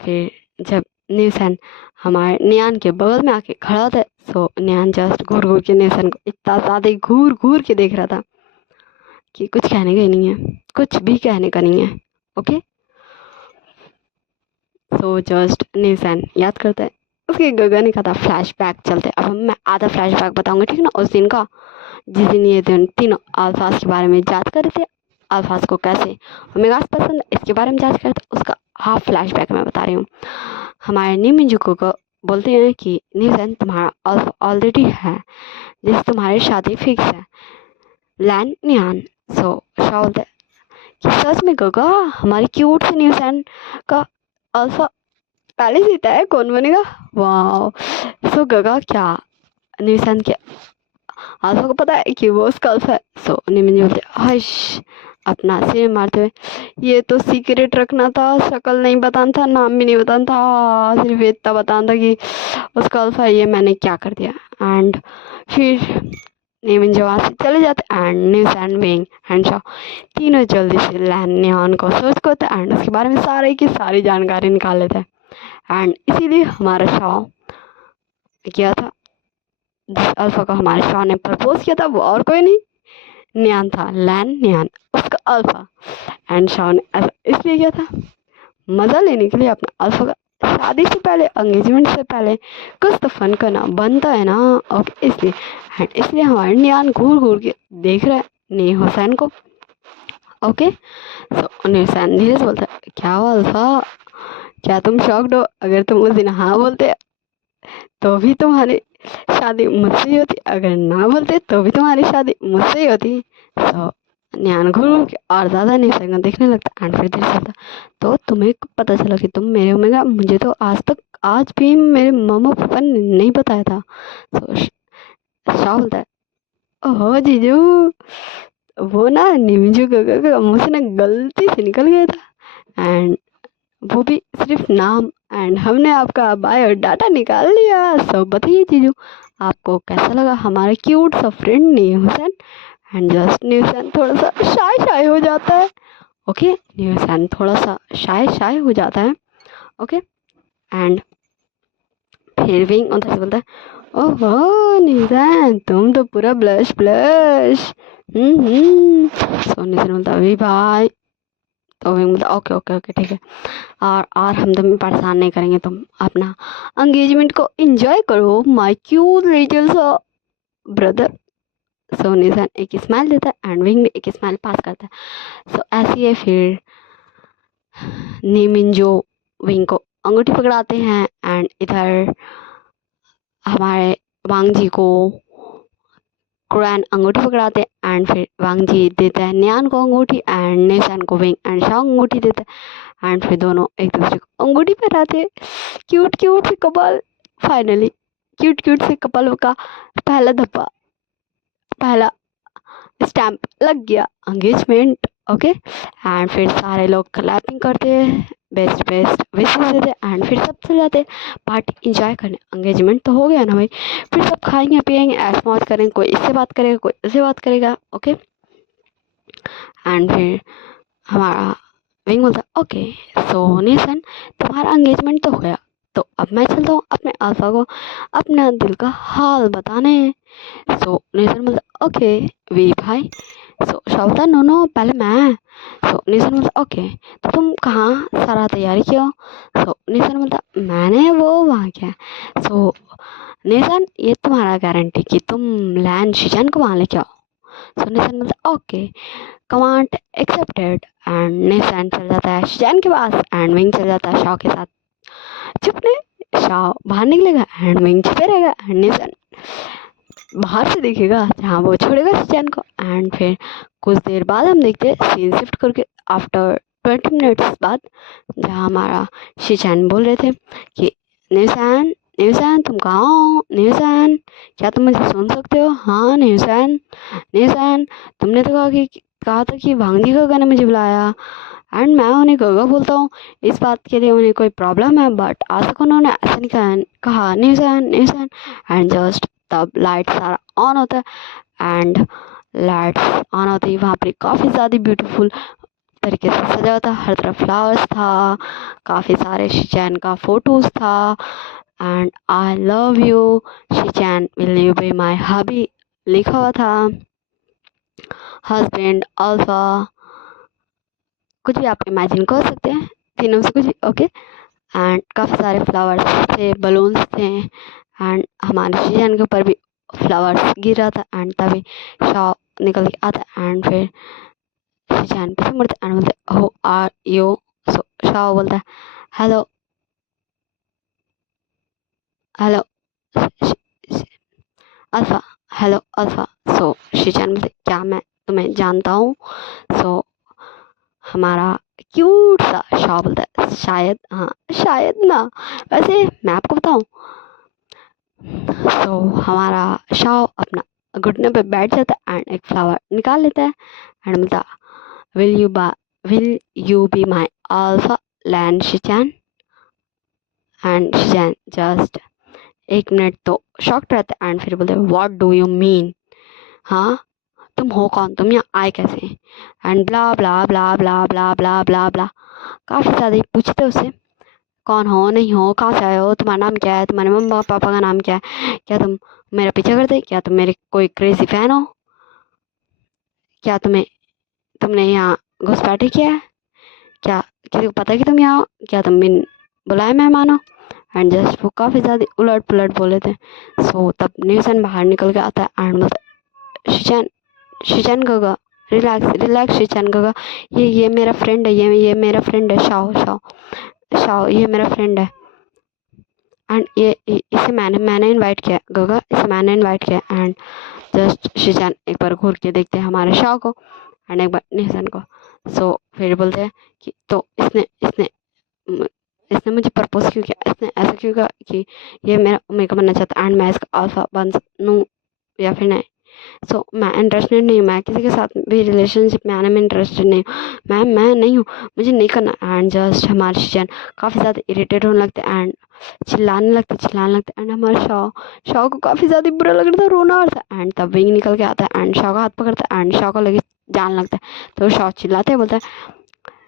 फिर जब निशान हमारे नियान के बगल में आके खड़ा होता है, सो नियान जस्ट घूर घूर के निशान को इतना ज़्यादा ही घूर घूर के देख रहा था कि कुछ कहने का ही नहीं है, कुछ भी कहने का नहीं है। ओके, सो जस्ट निशान याद करता है उसके गगन का था फ्लैशबैक चलते। अब मैं आधा फ्लैशबैक बताऊंगा ठीक ना, उस दिन का जिस दिन ये तीनों अल्फाज के बारे में जांच कर रहे थे, अल्फाज को कैसे ओमेगास पसंद है इसके बारे में जांच कर रहे थे, उसका हाफ फ्लैशबैक मैं बता रही हूँ। हमारे निमिंजुको को बोलते हैं कि निशान तुम्हारा अल्फा ऑलरेडी है, जिससे तुम्हारी शादी फिक्स है, लैन नियान। सो शा बोलता है कि सच में गगा हमारी क्यूट से निशान का अल्फा पहले से तय है कौन बनेगा। वाह, सो गगा क्या निशान के अल्फा को पता है कि वो उसका अल्फा है। सो निमिंजु बोलते हश अपना सिर मारते हुए ये तो सीक्रेट रखना था, शक्ल नहीं बताना था, नाम भी नहीं बताना था, सिर्फ इतना बताना था कि उसका अल्फा है, ये मैंने क्या कर दिया। एंड फिर निमिंजु वहाँ से चले जाते एंड निशान विंग एंड शॉ तीनों जल्दी से लैन नियॉन को सोच को होता एंड उसके बारे में सारे की सारी जानकारी निकाल लेते हैं। एंड इसीलिए हमारा शॉ किया था, जिस अल्फा को हमारे शॉ ने प्रपोज किया था वो और कोई नहीं नियान था, लैन नियान उसका अल्फा। एंड शॉ ने ऐसा इसलिए किया था मज़ा लेने के लिए अपना अल्फा का शादी से पहले, एंगेजमेंट से पहले कुछ तो फन करना बनता है ना। ओके, इसलिए एंड इसलिए हमारे नियान घूर घूर के देख रहा है नी हुसैन को। ओके, सो निशान धीरे से बोलता है क्या हुआ अल्फा, क्या तुम शॉक्ड हो? अगर तुम उस दिन हाँ बोलते तो भी तुम्हारी शादी मुझसे ही होती, अगर ना बोलते तो भी तुम्हारी शादी मुझसे ही होती। तो न्यान घूर के और ज़्यादा निशंग देखने लगता एंड फिर धीरे से बोलता, तो तुम्हें कब पता चला कि तुम मेरे हो? मैं कहा, मुझे तो आज भी मेरे मम्मा पापा ने नहीं बताया था। तो शाह बोलता है, ओहो जीजू, वो ना निमिजू का मुँह से ना गलती से निकल गया था, एंड वो भी सिर्फ नाम, एंड हमने आपका बायोडाटा निकाल लिया। सब बताइए जीजू, आपको कैसा लगा हमारा क्यूट सा फ्रेंड न्यूसन? एंड जस्ट न्यूसन थोड़ा सा शाय शाय हो जाता है। ओके, न्यूसन थोड़ा सा शाय शाय हो जाता है। ओके, एंड फिर विंग उधर से बोलता है, ओहो न्यूसन, तुम तो पूरा ब्लश ब्लश। सो न्यूसन बोलता है, भाई। तो विंग बोलता, ओके ओके ओके ठीक है, और हम तुम्हें परेशान नहीं करेंगे, तुम अपना एंगेजमेंट को एंजॉय करो माय क्यूट लिटिल ब्रदर। सो निशान एक स्माइल देता है एंड विंग भी एक स्माइल पास करता है। सो ऐसी है फिर नीमिंजो विंग को अंगूठी पकड़ाते हैं, एंड इधर हमारे वांग जी को कुरान अंगूठी पकड़ाते हैं, एंड फिर वांग जी देते हैं न्यान को अंगूठी, एंड निशान को विंग एंड शाओ अंगूठी देते हैं, एंड फिर दोनों एक दूसरे को अंगूठी पहनाते हैं। क्यूट क्यूट से कपल, फाइनली क्यूट क्यूट से कपल का पहला धब्बा, पहला स्टैम्प लग गया, एंगेजमेंट। ओके, एंड फिर सारे लोग क्लैपिंग करते हैं, बेस्ट बेस्ट विशेस देते एंड फिर सब चले जाते पार्टी इंजॉय करने। एंगेजमेंट तो हो गया ना भाई, फिर सब खाएंगे पिएंगे ऐश मौज करेंगे, कोई इससे बात करेगा कोई उससे बात करेगा। ओके, एंड फिर हमारा विंग बोलता, ओके सो निशन, तुम्हारा एंगेजमेंट तो हो गया, तो अब मैं चलता हूँ अपने अल्फा को अपना दिल का हाल बताने। सो निशन बोलता, ओके वी भाई। सो शाह नो नो पहले मैं। सो निशन बोलता, ओके तो तुम कहाँ सारा तैयारी किया हो? सो निशन बोलता, मैंने वो वहाँ किया। सो निशन, ये तुम्हारा गारंटी कि तुम लैंड शिजन को वहाँ लेके आओ। सो निशन बोलता, okay command accepted, and Neesham चल जाता है शिजन के पास, एंड विंग चल जाता है शाह के साथ। चुपने शाह बाहर निकलेगा एंड विंग छिपे रहेगा, एंड निशन बाहर से देखेगा जहाँ वो छोड़ेगा शिचैन को। एंड फिर कुछ देर बाद हम देखते हैं सीन शिफ्ट करके आफ्टर 20 मिनट्स बाद, जहाँ हमारा शिचैन बोल रहे थे कि न्यूसैन न्यूसैन तुम कहाँ हो? न्यूसैन क्या तुम मुझे सुन सकते हो? हाँ न्यूसैन न्यूसैन, तुमने तो कहा था कि भांगजी गगा ने मुझे बुलाया, एंड मैं उन्हें गगा बोलता हूँ, इस बात के लिए उन्हें कोई प्रॉब्लम है, बट आज तक उन्होंने ऐसा नहीं कहा न्यूसैन न्यूसैन। एंड जस्ट तब लाइट सारा ऑन होता है, एंड लाइट्स ऑन होते ही वहाँ पे काफ़ी ज़्यादा ब्यूटीफुल तरीके से सजा हुआ था, हर तरफ फ्लावर्स था, काफ़ी सारे शिचैन का फोटोज़ था, and I love you Xichen will you be my hubby लिखा हुआ था, हस्बैंड अल्फा, कुछ भी आप इमेजिन कर सकते हैं, तीनों से कुछ भी। ओके, एंड काफ़ी सारे फ्लावर्स थे, बलून्स थे, एंड हमारे शिजन के ऊपर भी फ्लावर्स गिर रहा था, एंड तभी शाह निकल के आता, एंड फिर शिजन पीछे मुड़ते एंड बोलते, हो आर यू? सो शाह बोलता है, hello hello alpha, hello alpha. So शिजन बोलते, क्या मैं तुम्हें जानता हूँ? सो हमारा क्यूट सा शाह बोलता है, शायद, हाँ शायद ना, वैसे मैं आपको बताऊँ। सो हमारा शाह अपना घुटने पे बैठ जाता है एंड एक फ्लावर निकाल लेता है, एंड बोलता, will you be my alpha land Xichen? And Xichen just 1 minute तो शॉक्ड रहता है, एंड फिर बोलते, व्हाट डू यू मीन? हाँ तुम हो कौन? तुम यहाँ आए कैसे? एंड ब्ला ब्ला ब्ला ब्ला ब्ला ब्ला ब्ला ब्ला काफ़ी ज़्यादा ही पूछते उससे, कौन हो, नहीं हो, कहाँ से आए हो, तुम्हारा नाम क्या है, तुम्हारे मम्मा पापा का नाम क्या है, क्या तुम मेरा पीछा करते, क्या तुम मेरे कोई क्रेजी फैन हो, क्या तुमने यहाँ घुसपैठी किया है, क्या किसी को पता है कि तुम यहाँ हो, क्या तुम बिन बुलाए मेहमान हो? एंड जस्ट वो काफ़ी ज़्यादा उलट पुलट बोले थे। सो तब न्यूसन बाहर निकल के आता है एंड बोलता, शिचन शिचन गगा, रिलैक्स रिलैक्स शिचन गगा, ये मेरा फ्रेंड है, ये मेरा फ्रेंड है शाओ शाओ शाओ, ये मेरा फ्रेंड है, एंड इसे मैंने इनवाइट किया गगा, इसे मैंने इनवाइट किया। एंड जस्ट शिजान एक बार घूर के देखते हैं हमारे शाह को एंड एक बार निहसन को। सो फिर बोलते हैं कि तो इसने इसने इसने मुझे प्रपोज क्यों किया, इसने ऐसा क्यों कहा कि ये मेरा ओमेगा बनना चाहता है एंड मैं इसका अल्फा बन सकूँ या फिर नहीं। सो मैं इंटरेस्टेड नहीं हूँ, मैं किसी के साथ भी रिलेशनशिप में आने में इंटरेस्टेड नहीं हूँ, मैं नहीं हूँ, मुझे नहीं करना। एंड जस्ट हमारे शिजन काफ़ी ज़्यादा इरिटेट होने लगते एंड चिल्लाने लगते एंड हमारे शाह को काफ़ी ज़्यादा बुरा लग रहा था, रोना आ रहा था। एंड तब विंग निकल के आता है एंड शाह का हाथ पकड़ता है एंड शाह को लगे जान लगता है। तो शाह चिल्लाते हैं, बोलता है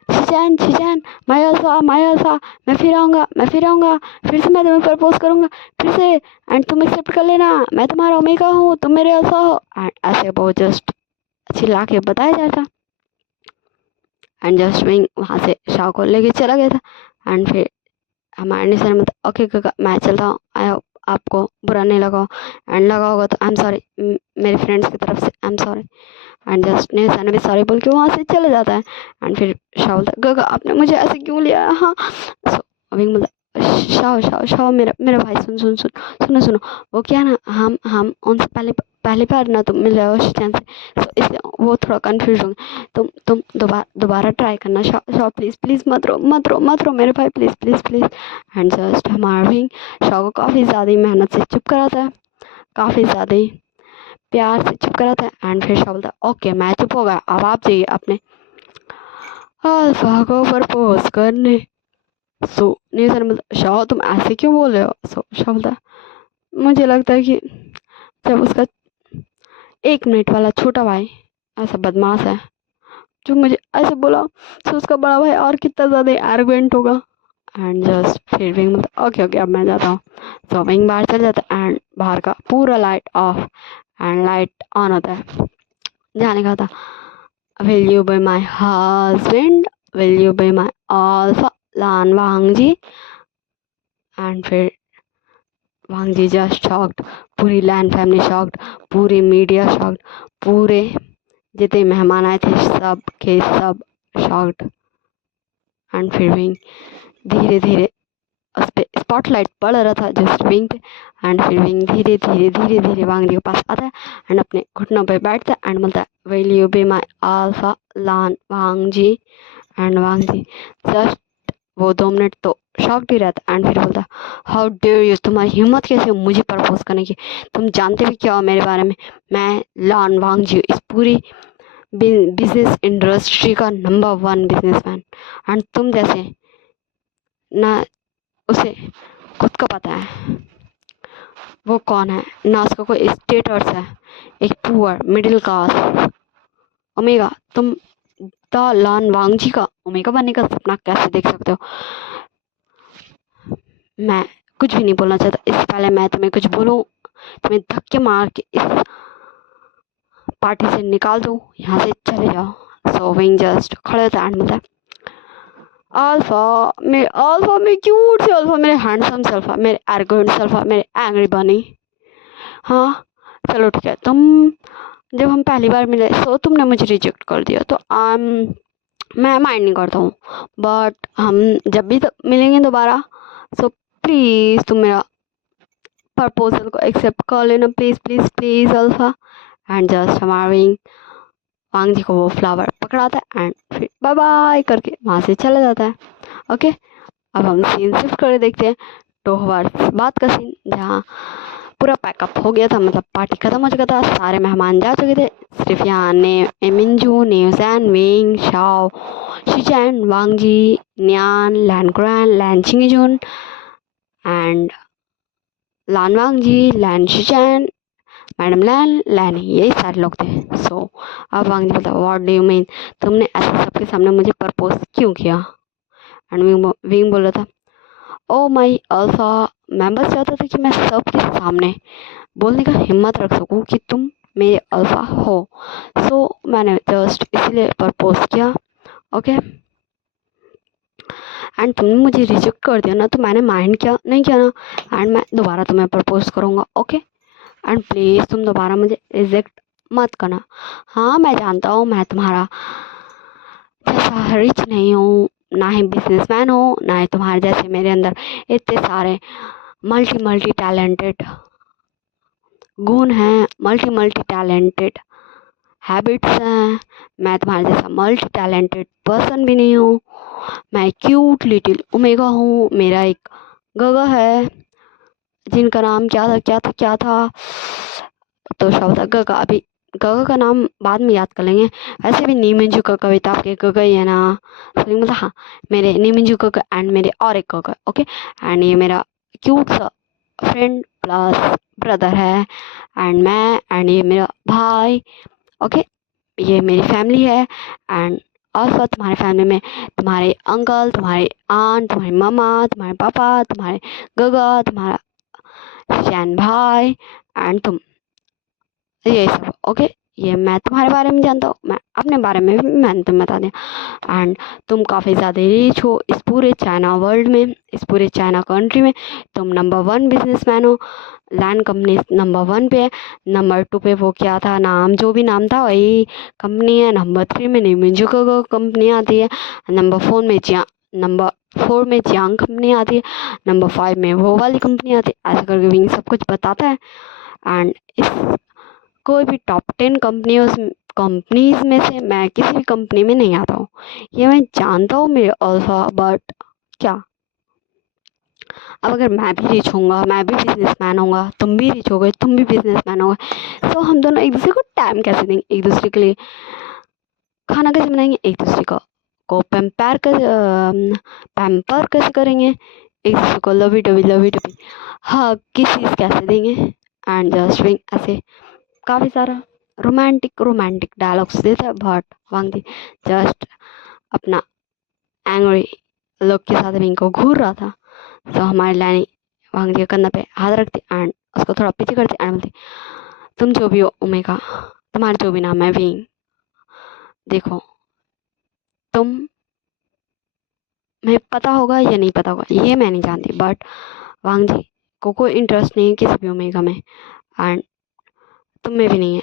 शिजान शिजान माय अल्फा, मैं फिर आऊँगा, फिर से मैं तुम्हें प्रपोज करूँगा, फिर से, एंड तुम एक्सेप्ट कर लेना, मैं तुम्हारा ओमेगा हूँ, तुम मेरे अल्फा हो। एंड ऐसे बहुत जस्ट चिल्ला के बताया जाता। एंड जस्ट विंग वहाँ से शाह को लेके चला गया था। एंड फिर हमारे निशान में ओके काका मैं चलता हूँ, आई होप आपको बुरा नहीं लगा हो, एंड लगा होगा तो आई एम सॉरी, मेरे फ्रेंड्स की तरफ से आई एम सॉरी। एंड जस्ट निशान भी सॉरी बोल के वहाँ से चले जाता है। एंड फिर शाह बोलता है गगा आपने मुझे ऐसे क्यों लिया। हाँ सो अभी बोलता शाह शाह शाह मेरा मेरा भाई सुनो सुनो, वो क्या ना हम उनसे पहले बार ना तुम मिल रहे हो शिचैन से, तो इसलिए वो थोड़ा कंफ्यूज होंगे। तुम दोबारा ट्राई करना, शाह शाह प्लीज़ प्लीज़ मत रो मेरे भाई, please please please. And just हमारा भी शाह को काफ़ी ज़्यादा ही मेहनत से चुप कराता है, काफ़ी ज़्यादा ही प्यार से चुप कराता है। एंड फिर शाह बोलता है ओके मैं चुप हो गया, अब आप जाइए अपने अल्फा को प्रपोज करने। सो नहीं सर मतलब शाह तुम ऐसे क्यों बोल रहे हो। सो शाह बोलता है मुझे लगता है कि जब उसका 1 मिनट वाला छोटा भाई ऐसा बदमाश है जो मुझे ऐसे बोला, तो उसका बड़ा भाई और कितना ज़्यादा एरोगेंट होगा। एंड जस्ट फिर विंग मतलब ओके ओके अब मैं जाता हूँ। तो विंग बाहर चल जाता है एंड बाहर का पूरा light off and light on होता है। जाने का था will you be my husband, will you be my alpha Lan Wangji. And फिर वांग जी जस्ट शॉक्ड, पूरी लैंड फैमिली शॉक्ड, पूरी मीडिया शॉक्ड, पूरे जितने मेहमान आए थे सब के सब शॉक्ड। एंड फिर विंग धीरे धीरे उस पर स्पॉटलाइट पड़ रहा था जस्ट विंग पे। एंड फिर विंग धीरे धीरे वांग जी के पास आता है एंड अपने घुटनों पे बैठता है एंड बोलता है will you be my alpha Lan Wangji. And Wangji just वो 2 मिनट तो शॉक्ड ही रहता एंड फिर बोलता हाउ डेयर यू, तुम्हारी हिम्मत कैसे हो मुझे प्रपोज करने की, तुम जानते भी क्या हो मेरे बारे में, मैं लान वांग जी इस पूरी बिजनेस इंडस्ट्री का नंबर 1 बिजनेसमैन। एंड तुम जैसे ना उसे खुद का पता है वो कौन है, ना उसका कोई स्टेटस है, एक पुअर मिडिल क्लास ओमेगा, तुम द लान वांगजी का ओमेगा बनने का सपना कैसे देख सकते हो। मैं कुछ भी नहीं बोलना चाहता, इससे पहले मैं तुम्हें कुछ बोलूं तुम्हें धक्के मार के इस पार्टी से निकाल दूं, यहाँ से चले जाओ। सो विंग जस्ट खड़े होता है एंड बोलता है अल्फा मेरे क्यूट से अल्फा, मेरे हैंडसम से अल्फा, मेरे एरोगेंट से अल्फा, मेरे एंग्री बनी। हाँ चलो ठीक है, तुम जब हम पहली बार मिले तो तुमने मुझे रिजेक्ट कर दिया तो मैं माइंड नहीं करता हूँ, बट हम जब भी मिलेंगे दोबारा सो प्लीज़ तुम मेरा प्रपोजल को एक्सेप्ट कर लेना, please please please alpha. And just हमारा वांग जी को वो फ्लावर पकड़ाता है एंड फिर बाय बाय करके वहाँ से चला जाता है। ओके अब हम सीन शिफ्ट कर देखते हैं टोहवार बात का सीन, जहाँ पूरा पैकअप हो गया था, मतलब पार्टी खत्म हो चुका था, सारे मेहमान जा चुके थे, सिर्फ यहाँ ने मिंजू न्यूजैन विंग शाओ शिचैन वांग जी न्यान लैन ग्रैन लैन चिंगजून and Lan Wangji Lan Xichen madam Lan Lan, यही सारे लोग थे। सो अब वांग जी बोलता व्हाट डू यू मीन, तुमने ऐसे सबके सामने मुझे प्रपोज क्यों किया। एंड विंग बोल रहा था ओ माई अल्फा, मैं बस चाहता था कि मैं सबके सामने बोलने का हिम्मत रख सकूं कि तुम मेरे अल्फा हो। सो मैंने जस्ट इसलिए प्रपोज किया। ओके एंड तुमने मुझे रिजेक्ट कर दिया ना, तो मैंने माइंड किया नहीं किया ना, एंड मैं दोबारा तुम्हें प्रपोज करूँगा। ओके एंड प्लीज़ तुम दोबारा मुझे रिजेक्ट मत करना। हाँ मैं जानता हूँ मैं तुम्हारा जैसा रिच नहीं हूँ, ना ही बिजनेसमैन हो, ना ही तुम्हारे जैसे मेरे अंदर इतने सारे मल्टी टैलेंटेड गुण हैं, मल्टी टैलेंटेड हैबिट्स हैं। मैं तुम्हारे जैसा मल्टी टैलेंटेड पर्सन भी नहीं हूँ। मैं क्यूट लिटिल ओमेगा हूँ। मेरा एक गगा है जिनका नाम क्या था। तो शब्द गगा, अभी गगा का नाम बाद में याद कर लेंगे। वैसे भी नी मंजू का कविता आपके गगा ही है ना। तो मतलब हाँ, मेरे नी मंजू गगा एंड मेरे और एक गगा, ओके। एंड ये मेरा क्यूट सा फ्रेंड प्लस ब्रदर है। एंड मैं एंड ये मेरा भाई, ओके। ये मेरी फैमिली है। एंड और तुम्हारे फैमिली में तुम्हारे अंकल, तुम्हारे आंट, तुम्हारे मामा, तुम्हारे पापा, तुम्हारे गगा, तुम्हारा शैन भाई एंड तुम, ये सब, ओके। ये मैं तुम्हारे बारे में जानता हूँ, मैं अपने बारे में भी मैंने तुम्हें बता दिया। एंड तुम काफ़ी ज़्यादा रिच हो इस पूरे चाइना वर्ल्ड में, इस पूरे चाइना कंट्री में। तुम नंबर 1 बिजनेसमैन हो। लैंड कंपनी नंबर 1 पे है। नंबर 2 पे वो क्या था नाम, जो भी नाम था वही कंपनी है। नंबर 3 में निमिंजू को कंपनी आती है। नंबर 4 में जियांग कंपनी आती है। नंबर 5 में वो वाली कंपनी आती है। ऐसा करके विंग सब कुछ बताता है। एंड इस कोई भी टॉप 10 कंपनीज में से मैं किसी भी कंपनी में नहीं आता हूँ। ये मैं जानता हूँ मेरे अल्फा, बट क्या अब अगर मैं भी रिच होऊंगा, मैं भी बिजनेसमैन होऊंगा, तुम भी रिच हो गए, तुम भी बिजनेसमैन हो गए, तो हम दोनों एक दूसरे को टाइम कैसे देंगे, एक दूसरे के लिए खाना कैसे बनाएंगे, एक दूसरे को पैम्पर कैसे करेंगे, एक दूसरे को लवी डबी हाँ किसी कैसे देंगे। एंड जस्ट ऐसे काफ़ी सारा रोमांटिक डायलॉग्स देता है। बट वांगदी जस्ट अपना एंग्री लुक के साथ विंग को घूर रहा था। तो हमारी लैनी वांगदी के कंधे पे हाथ रखती एंड उसको थोड़ा पीछे करती एंड बोलती, तुम जो भी हो ओमेगा, तुम्हारा जो भी नाम है विंग, देखो तुम मैं पता होगा या नहीं पता होगा ये मैं नहीं जानती, बट वांग जी को कोई इंटरेस्ट नहीं है किसी भी ओमेगा में एंड तुम में भी नहीं है।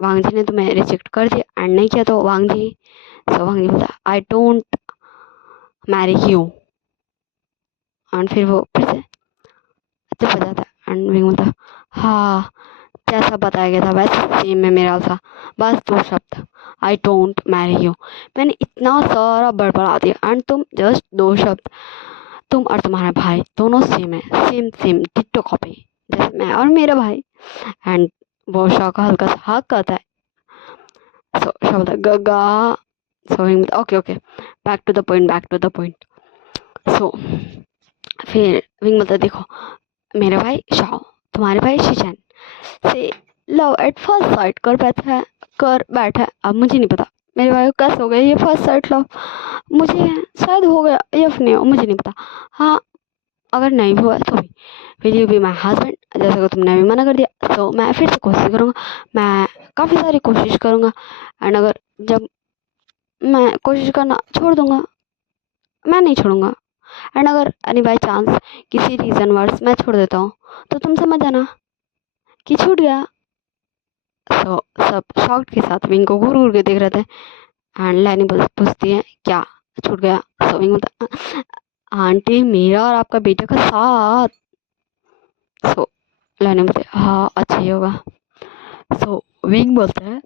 वांग जी ने तुम्हें रिजेक्ट कर दिया एंड नहीं किया तो वांग जी, सो वांग जी बोलता I don't marry you. And फिर वो फिर से चुप हो जाता एंड विंग बोलता, हाँ जैसा बताया गया था वैसे सेम में मेरा था, बस 2 शब्द, आई डोंट मैरी यू। मैंने इतना सारा बड़बड़ा दिया एंड तुम जस्ट 2 शब्द, तुम और तुम्हारा भाई दोनों सेम है, सेम डिट्टो कॉपी, जैसे मैं और मेरा भाई। एंड वो शॉ का हल्का सा हक आता है। सो शब्द गगा, so okay back to the point. So फिर विंग बोलता, देखो मेरा भाई शाओ, तुम्हारे भाई शिचैन से लव एट फर्स्ट साइट कर बैठा है। अब मुझे नहीं पता मेरे भाई को कैसे हो गया ये फर्स्ट साइट लव, मुझे शायद हो गया या फिर नहीं, मुझे नहीं पता। हाँ अगर नहीं हुआ तो भी will you be my husband, जैसे कि तुमने अभी मना कर दिया। सो मैं फिर से कोशिश करूँगा, मैं काफ़ी सारी कोशिश करूँगा। एंड अगर जब मैं कोशिश करना छोड़ दूँगा, मैं नहीं छोड़ूंगा। एंड अगर एनी बाई चांस किसी रीज़न वर्स मैं छोड़ देता हूँ तो तुम समझ जाना कि छूट गया। सो सब शॉक्ड के साथ विंग को घूर घूर के देख रहे थे। एंड लैनी पूछती है क्या छूट गया। सो विंग बोलता, आंटी मेरा और आपका बेटे का साथ। सो लैनी बोलते हाँ अच्छा ही होगा। सो विंग बोलता है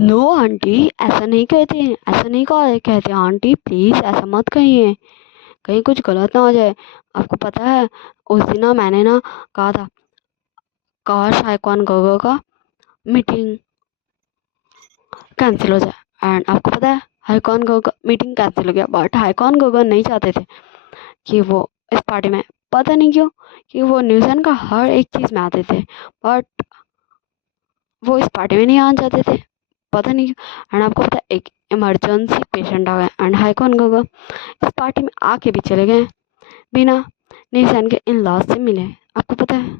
नो आंटी ऐसा नहीं कहते हैं, ऐसा नहीं कहते आंटी प्लीज़ ऐसा मत कहिए, कहीं कुछ गलत ना हो जाए। आपको पता है उस दिन ना मैंने ना कहा था काश हाईकॉन गोगो का मीटिंग कैंसिल हो जाए। एंड आपको पता है हाईकॉन गोगो मीटिंग कैंसिल हो गया, बट हाईकॉन गोगो नहीं चाहते थे कि वो इस पार्टी में, पता नहीं क्यों, कि वो न्यूज़न का हर एक चीज़ में आते थे बट वो इस पार्टी में नहीं आना चाहते थे, पता नहीं क्यों। एंड आपको पता है एक इमरजेंसी पेशेंट आ गया एंड हाईकॉन गोगो इस पार्टी में आके भी चले गए बिना न्यूज़न के इन लॉज से मिले, आपको पता है।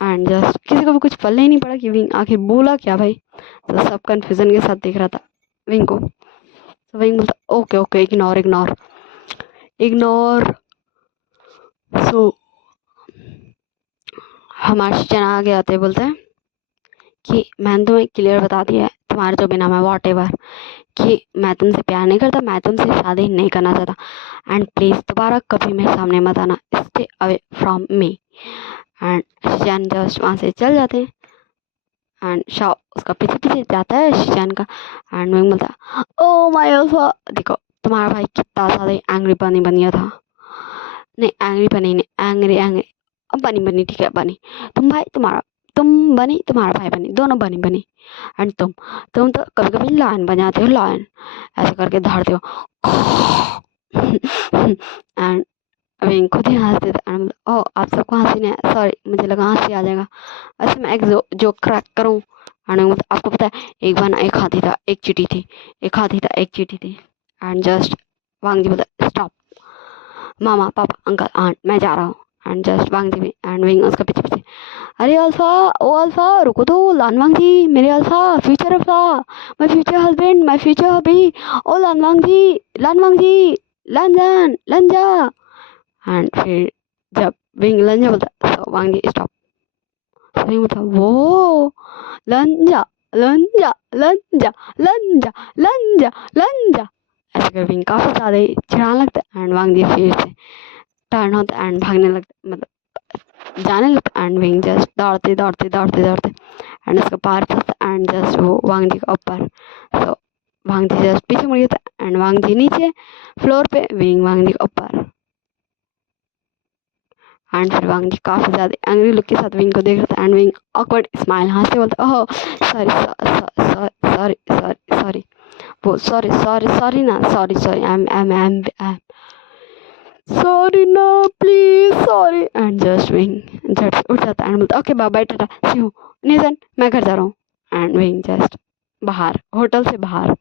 एंड जस्ट किसी को भी कुछ पल्ले ही नहीं पड़ा कि विंग आखिर बोला क्या भाई। तो सब कंफ्यूजन के साथ देख रहा था विंग को। तो विंग बोलता ओके ओके इग्नोर। सो हमारे चना आगे आते बोलते हैं कि मैंने तुम्हें क्लियर बता दिया है तुम्हारा जो भी नाम है वॉट एवर, कि मैं तुमसे प्यार नहीं करता, मैं तुमसे शादी नहीं करना चाहता, एंड प्लीज़ दोबारा कभी मेरे सामने मत आना, stay away from me. And Sheezan just वहाँ से चल जाते हैं एंड शाओ उसका पीछे पीछे जाता है शिजान का। एंड विंग बोलता है ओ माय अल्फा, देखो तुम्हारा भाई कितना ज़्यादा एंग्री बनी बनिया था, नहीं एंग्री बनी नहीं, एंग्री एंग्री, अब बनी बनी ठीक है बनी, तुम भाई तुम्हारा, तुम बनी तुम्हारा भाई बनी, दोनों बनी बनी। एंड तुम तो कभी कभी लायन बन जाते हो, लायन ऐसे करके धरते हो। एंड विंग खुद ही हंस देता एंड ओ आप सबको हंसी नहीं, सॉरी मुझे लगा हंसी आ जाएगा, वैसे मैं एक जो क्रैक करूँ। एंड मतलब आपको पता है एक बार ना एक हाथी था एक चींटी थी, एक हाथी था एक चींटी थी। एंड जस्ट वांग जी बोलता स्टॉप, मामा पापा अंकल आंट मैं जा रहा हूँ। एंड जस्ट वांग जी भी एंड विंग उसका पीछे पीछे, अरे अल्फा ओ अल्फा रुको तो, लानवांग जी मेरे alpha, future alpha, my future husband, my future hubby, oh Lan Wangji, Lan Wangji, Lan Zhan लंजा। एंड फिर जब विंग लंजा बोलता तो वांग जी स्टॉप, तो विंग बोलता वो लंजा लंजा लंजा लंजा लंजा लंजा, ऐसे कर विंग काफी ज्यादा ही चिढ़ाने लगता है। एंड वांग जी फिर से टर्न होता एंड भागने लगता, मतलब जाने लगता। एंड विंग जस्ट दौड़ते दौड़ते दौड़ते दौड़ते एंड उसका पार फंसता एंड जस्ट वो वांग जी के ऊपर, तो वांग जी जस्ट पीछे मुड़ गया एंड वांग जी नीचे फ्लोर पे, विंग वांग जी के ऊपर। एंड फिर वांग जी काफी ज्यादा एंग्री लुक के साथ विंग को देख रहा था एंड विंग ऑकवर्ड स्माइल हंसते बोलता oh sorry sorry sorry sorry, वो सॉरी सॉरी सॉरी ना, sorry sorry I am sorry ना please sorry. And just Wing झट से उठ जाता एंड बोलता okay bye bye tata see you निजन मैं घर जा रहा हूँ। एंड विंग जस्ट बाहर होटल से बाहर।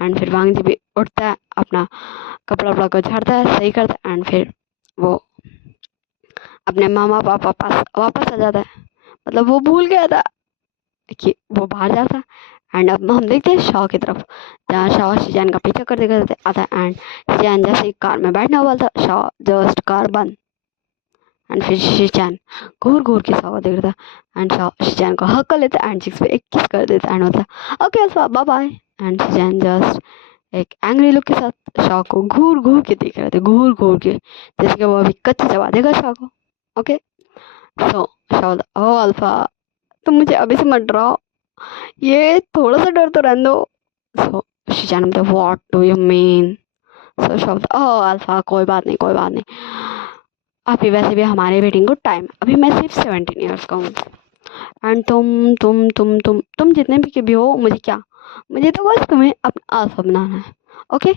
एंड फिर वांग जी भी उठता है, अपना कपड़ा वपड़ा को झाड़ता है सही करता है एंड फिर वो अपने मामा पापा पास वापस आ जाता है, मतलब वो भूल गया था कि वो बाहर जाता है। एंड अब हम देखते हैं शॉ की तरफ, जहाँ शॉ शिजान का पीछा करते करते आता है एंड शिजान जैसे ही कार में बैठने वाला था शॉ जस्ट कार बंद। एंड फिर शिजान घूर घूर के शॉ को देख रहा था एंड शॉ शिजान को हक कर लेता एंड चिक्स पे एक किस कर देता एंड होता okay alpha bye bye. And Sheezan just एक एंग्री लुक के साथ शॉ को घूर घूर के देख रहे थे, घूर घूर के, जैसे कि वो अभी कच्चे चबा देगा शॉ को। ओके सो शॉ ओ अल्फा तुम मुझे अभी से मत डराओ, ये थोड़ा सा डर तो रहने दो। सो शिजान बोलता व्हाट डू यू मीन, सो शब्द ओह अल्फा कोई बात नहीं कोई बात नहीं, अभी वैसे भी हमारे वेडिंग को टाइम, अभी मैं सिर्फ 17 ईयर्स का हूँ। एंड तुम जितने भी हो मुझे क्या, मुझे तो बस तुम्हें अपना अल्फा बनाना है। Okay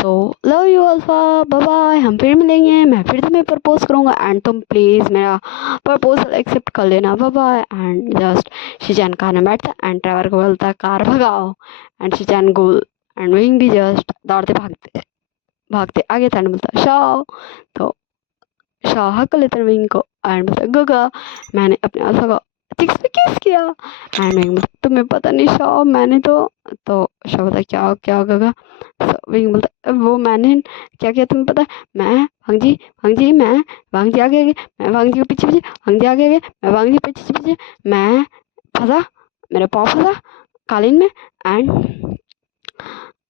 so love you alpha bye bye, हम फिर मिलेंगे, मैं फिर तुम्हें प्रपोज करूँगा एंड तुम प्लीज़ मेरा प्रपोजल एक्सेप्ट कर लेना bye bye. And just Shizan car में बैठता एंड ड्राइवर को बोलता कार भगाओ एंड शिजान गोल एंड विंग भी जस्ट दौड़ते भागते भागते आगे था एंड बोलता शाह, तो शाह हक लेते विंग को एंड बोलता गगा मैंने अपने अल्फा को चिक्स पे किस किया। एंड विंग बोलता तुम्हें पता नहीं शाह मैंने तो शाह बोलता क्या क्या गगा, तो विंग बोलता वो मैंने क्या किया तुम्हें पता है, मैं वांग जी मैं वांग जी आगे आगे, मैं वांग जी के पीछे पीछे, वांग जी आगे आगे, मैं वांग जी पीछे पीछे, मैं फंसा, मेरा पाँव फंसा कालीन में एंड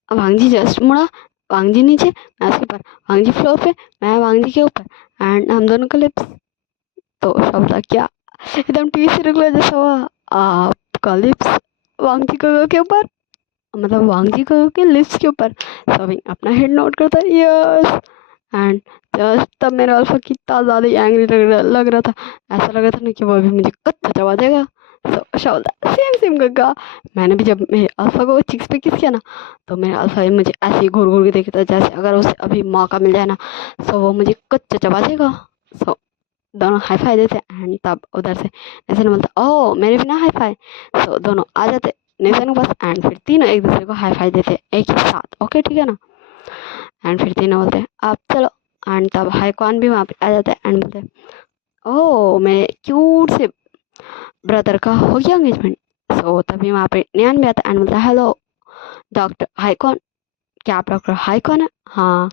वांग जी जस्ट मुड़ा, वांग जी नीचे मैं उसके ऊपर, वांग जी फ्लोर पे मैं वांग जी के ऊपर एंड हम दोनों का लिप्स, तो शब्द क्या एकदम टीवी सीरियल जैसा हुआ, आपका लिप्स वांग जी के ऊपर, मतलब वांग जी के लिप्स के ऊपर। सभी अपना हेड नोट करता है यस। एंड जस्ट तब मेरा अल्फा कितना ज़्यादा एंग्री लग रहा था, ऐसा लग रहा था ना कि वो अभी मुझे कच्चा चबा देगा। तो शब्द सेम सेम गग्गा, मैंने भी जब मेरे अल्फा को चिक्स पे किस किया ना, तो मेरा अल्फा ही मुझे ऐसे ही घूर घूर के देखता है जैसे अगर उसे अभी मौका मिल जाए ना तो वो मुझे कच्चा चबा देगा। सो दोनों हाई फाई देते एंड तब उधर से नेसन बोलता ओ मेरे बिना हाई फाई, सो दोनों आ जाते नेसन के पास एंड फिर तीनों एक दूसरे को हाई फाई देते एक ही साथ, ओके ठीक है ना। एंड फिर तीनों बोलते हैं आप चलो एंड तब हाई कौन भी वहाँ पे आ जाता है एंड बोलते हैं ओ मेरे क्यूट से ब्रदर का हो गया एंगेजमेंट। सो तभी वहाँ पे नैन भी आता एंड बोलता है हेलो डॉक्टर हाई कौन, क्या आप डॉक्टर हाई कौन है, हाँ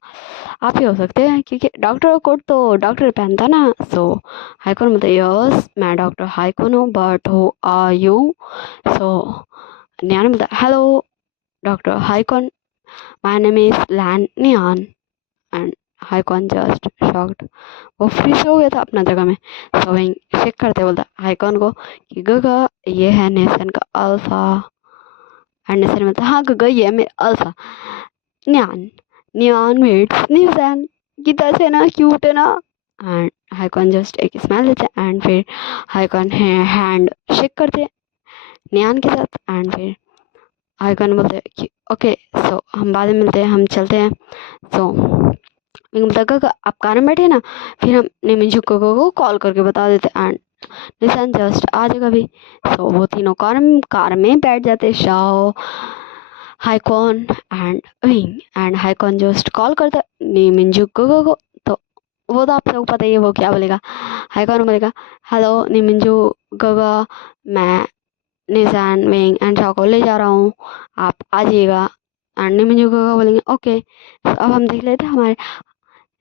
आप ही हो सकते हैं क्योंकि डॉक्टर का कोट तो डॉक्टर पहनता ना। सो हाई कौन बोलते यस मैं डॉक्टर हाई कौन हूँ but who are you, so Nian बोलता hello doctor Haikon, my name is Lan Nian. And Haikon just shocked, वो फ्रीज हो गया था अपना जगह में। सो विंग चेक करते बोलता हाइकॉन को कि गगा ये है नेसन का अल्फा। एंड नेसन बोलता हाँ गगा ये है मेरा अल्फा। न्यान न्यान वेट्स निसन, कितना से ना क्यूट है ना। एंड हाइकॉन जस्ट एक स्माइल देते एंड फिर हाइकॉन हैंड शेक करते नियान के साथ। एंड फिर हाइकॉन बोलते कि ओके सो हम बाद में मिलते हैं, हम चलते हैं। सो मैं बोलता गगा आप कार में बैठे ना, फिर हम निमिंजू को कॉल करके बता देते। एंड निशान जस्ट आ जाएगा भी। सो वो तीनों कार में बैठ जाते, Shao Haikon and Wing. And Haikon just call करता निमिंजू को। तो वो तो आप सबको पता ही है वो क्या बोलेगा। हाइकॉन बोलेगा हेलो निमिंजू गगा, मैं निशान विंग एंड शाओ को ले जा रहा हूँ, आप आ जाइएगा। एंड निमिंजू गगा बोलेंगे ओके। तो अब हम देख लेते हैं हमारे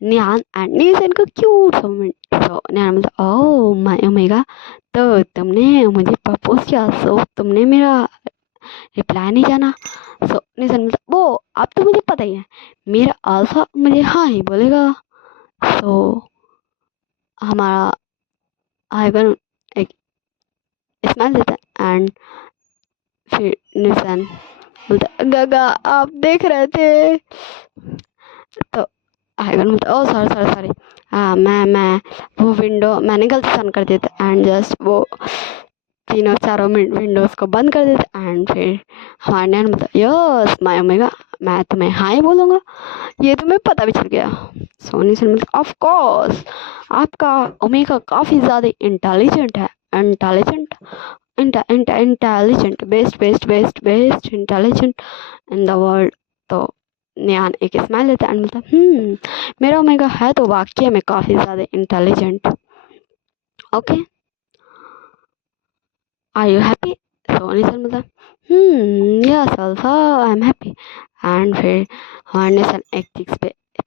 निहान एंड नीसन का क्यूट मोमेंट। सो निहान बोलता ओह माय ओमेगा, तो तुमने मुझे प्रपोज किया, सो तुमने मेरा रिप्लाई नहीं जाना। सो निसन बोलता वो अब तो मुझे पता ही है, मेरा अल्फा मुझे हाँ ही बोलेगा। सो हमारा आइगन एक स्माइल देता है। एंड फिर निसन बोलता गगा आप देख रहे थे। तो आइगन बोलता ओह सॉरी सॉरी सॉरी, हाँ मैं वो विंडो मैंने गलती से ऑन कर दिया था। एंड जस्ट वो तीनों चारों विंडोज को बंद कर देते। एंड फिर हमारे नैन बोलता यस माय ओमेगा, मैं तुम्हें हाँ ही बोलूँगा, ये तुम्हें पता भी चल गया। सोनी से बोलता ऑफ कोर्स, आपका ओमेगा काफ़ी ज़्यादा इंटेलिजेंट है, intelligent intelligent best best best best intelligent in the world. तो नियान एक स्माइल लेता है एंड बोलता मेरा ओमेगा है तो वाकई में काफ़ी ज़्यादा intelligent. Okay are you happy. So निशन बोलता yes alpha I am happy. And फिर हमारे निशन एक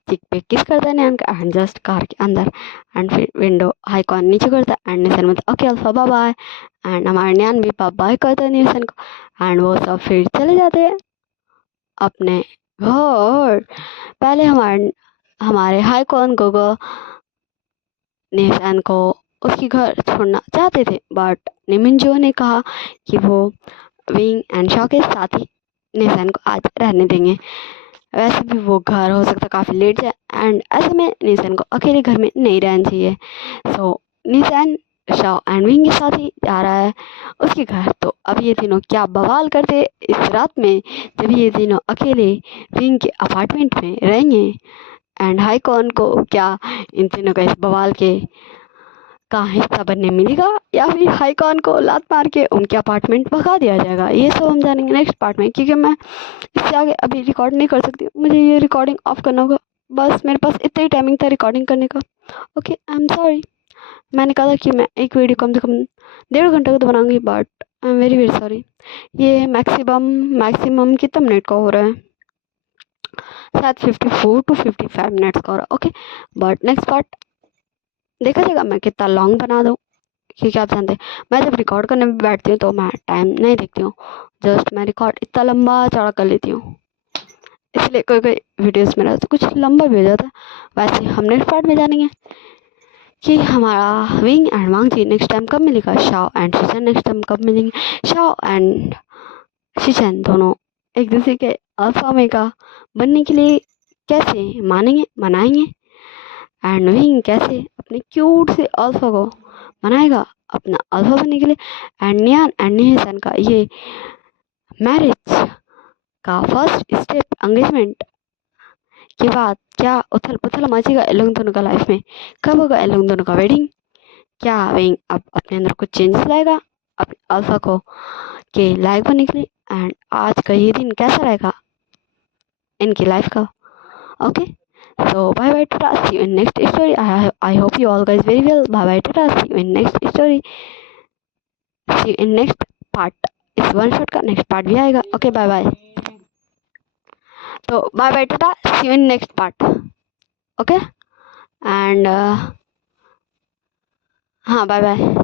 चिक पे किस करता है नियान का एंड जस्ट कार के अंदर। एंड फिर विंडो हाइकॉन नीचे करता है एंड निशन बोलता okay alpha bye bye. And हमारे नियान भी बाय करता है निशन को। एंड वो सब फिर चले जाते हैं अपने घर। पहले हमारे हमारे हाइकॉन को निशान को उसके घर छोड़ना चाहते थे, बट निमिंजो ने कहा कि वो विंग एंड शॉ के साथ ही निशान को आज रहने देंगे। वैसे भी वो घर हो सकता काफ़ी लेट जाए एंड ऐसे में निशान को अकेले घर में नहीं रहना चाहिए। सो निशान शॉ एंड विंग के साथ ही जा रहा है उसके घर। तो अब ये तीनों क्या बवाल करते इस रात में जब ये तीनों अकेले विंग के अपार्टमेंट में रहेंगे। एंड हाइकॉन को क्या इन तीनों का इस बवाल के का हिस्सा बनने मिलेगा या फिर हाइकॉन को लात मार के उनके अपार्टमेंट भगा दिया जाएगा, ये सब हम जानेंगे नेक्स्ट पार्ट में। क्योंकि मैं इससे आगे अभी रिकॉर्ड नहीं कर सकती, मुझे ये रिकॉर्डिंग ऑफ करना होगा। बस मेरे पास इतना ही टाइमिंग था रिकॉर्डिंग करने का। ओके आई एम सॉरी, मैंने कहा था कि मैं एक वीडियो कम से कम 1.5 घंटे का तो बनाऊंगी, but I am very very sorry. ये मैक्सिमम कितना मिनट का हो रहा है, शायद 54 to 55 मिनट्स का हो रहा है। ओके बट नेक्स्ट पार्ट देखा जाएगा मैं कितना लॉन्ग बना दूँ। क्योंकि आप जानते हैं मैं जब रिकॉर्ड करने में बैठती हूँ तो मैं टाइम नहीं देखती हूँ, जस्ट मैं रिकॉर्ड इतना लंबा चौड़ा कर लेती हूँ। इसलिए कोई कोई वीडियोस मेरा तो कुछ लंबा भी हो जाता है। वैसे हम नेक्स्ट पार्ट में जानेंगे कि हमारा विंग एंड वांगजी नेक्स्ट टाइम कब मिलेगा, शाओ एंड शिचन नेक्स्ट टाइम कब मिलेंगे। शाओ एंड शिचन दोनों एक दूसरे के अल्फा ओमेगा बनने के लिए कैसे मनाएंगे। एंड विंग कैसे अपने क्यूट से अल्फा को मनाएगा अपना अल्फा बनने के लिए। एंड नियान एंड निहसन का ये मैरिज का फर्स्ट स्टेप एंगेजमेंट के बाद क्या उथल पुथल मचेगा इन लोग दोनों का लाइफ में, कब होगा इन लोग दोनों का वेडिंग, क्या विंग अब अपने अंदर कुछ चेंजेस लाएगा अपने अल्फा को के लायक बनने के लिए। एंड आज का ये दिन कैसा रहेगा इनकी लाइफ का। Okay so bye bye tata, see you in next story. I hope you all guys very well. Bye bye tata, see you in next story, see you in next part। इस one shot का next part भी आएगा। Okay bye bye. तो bye bye tata, see you in next part. Okay and हाँ bye bye.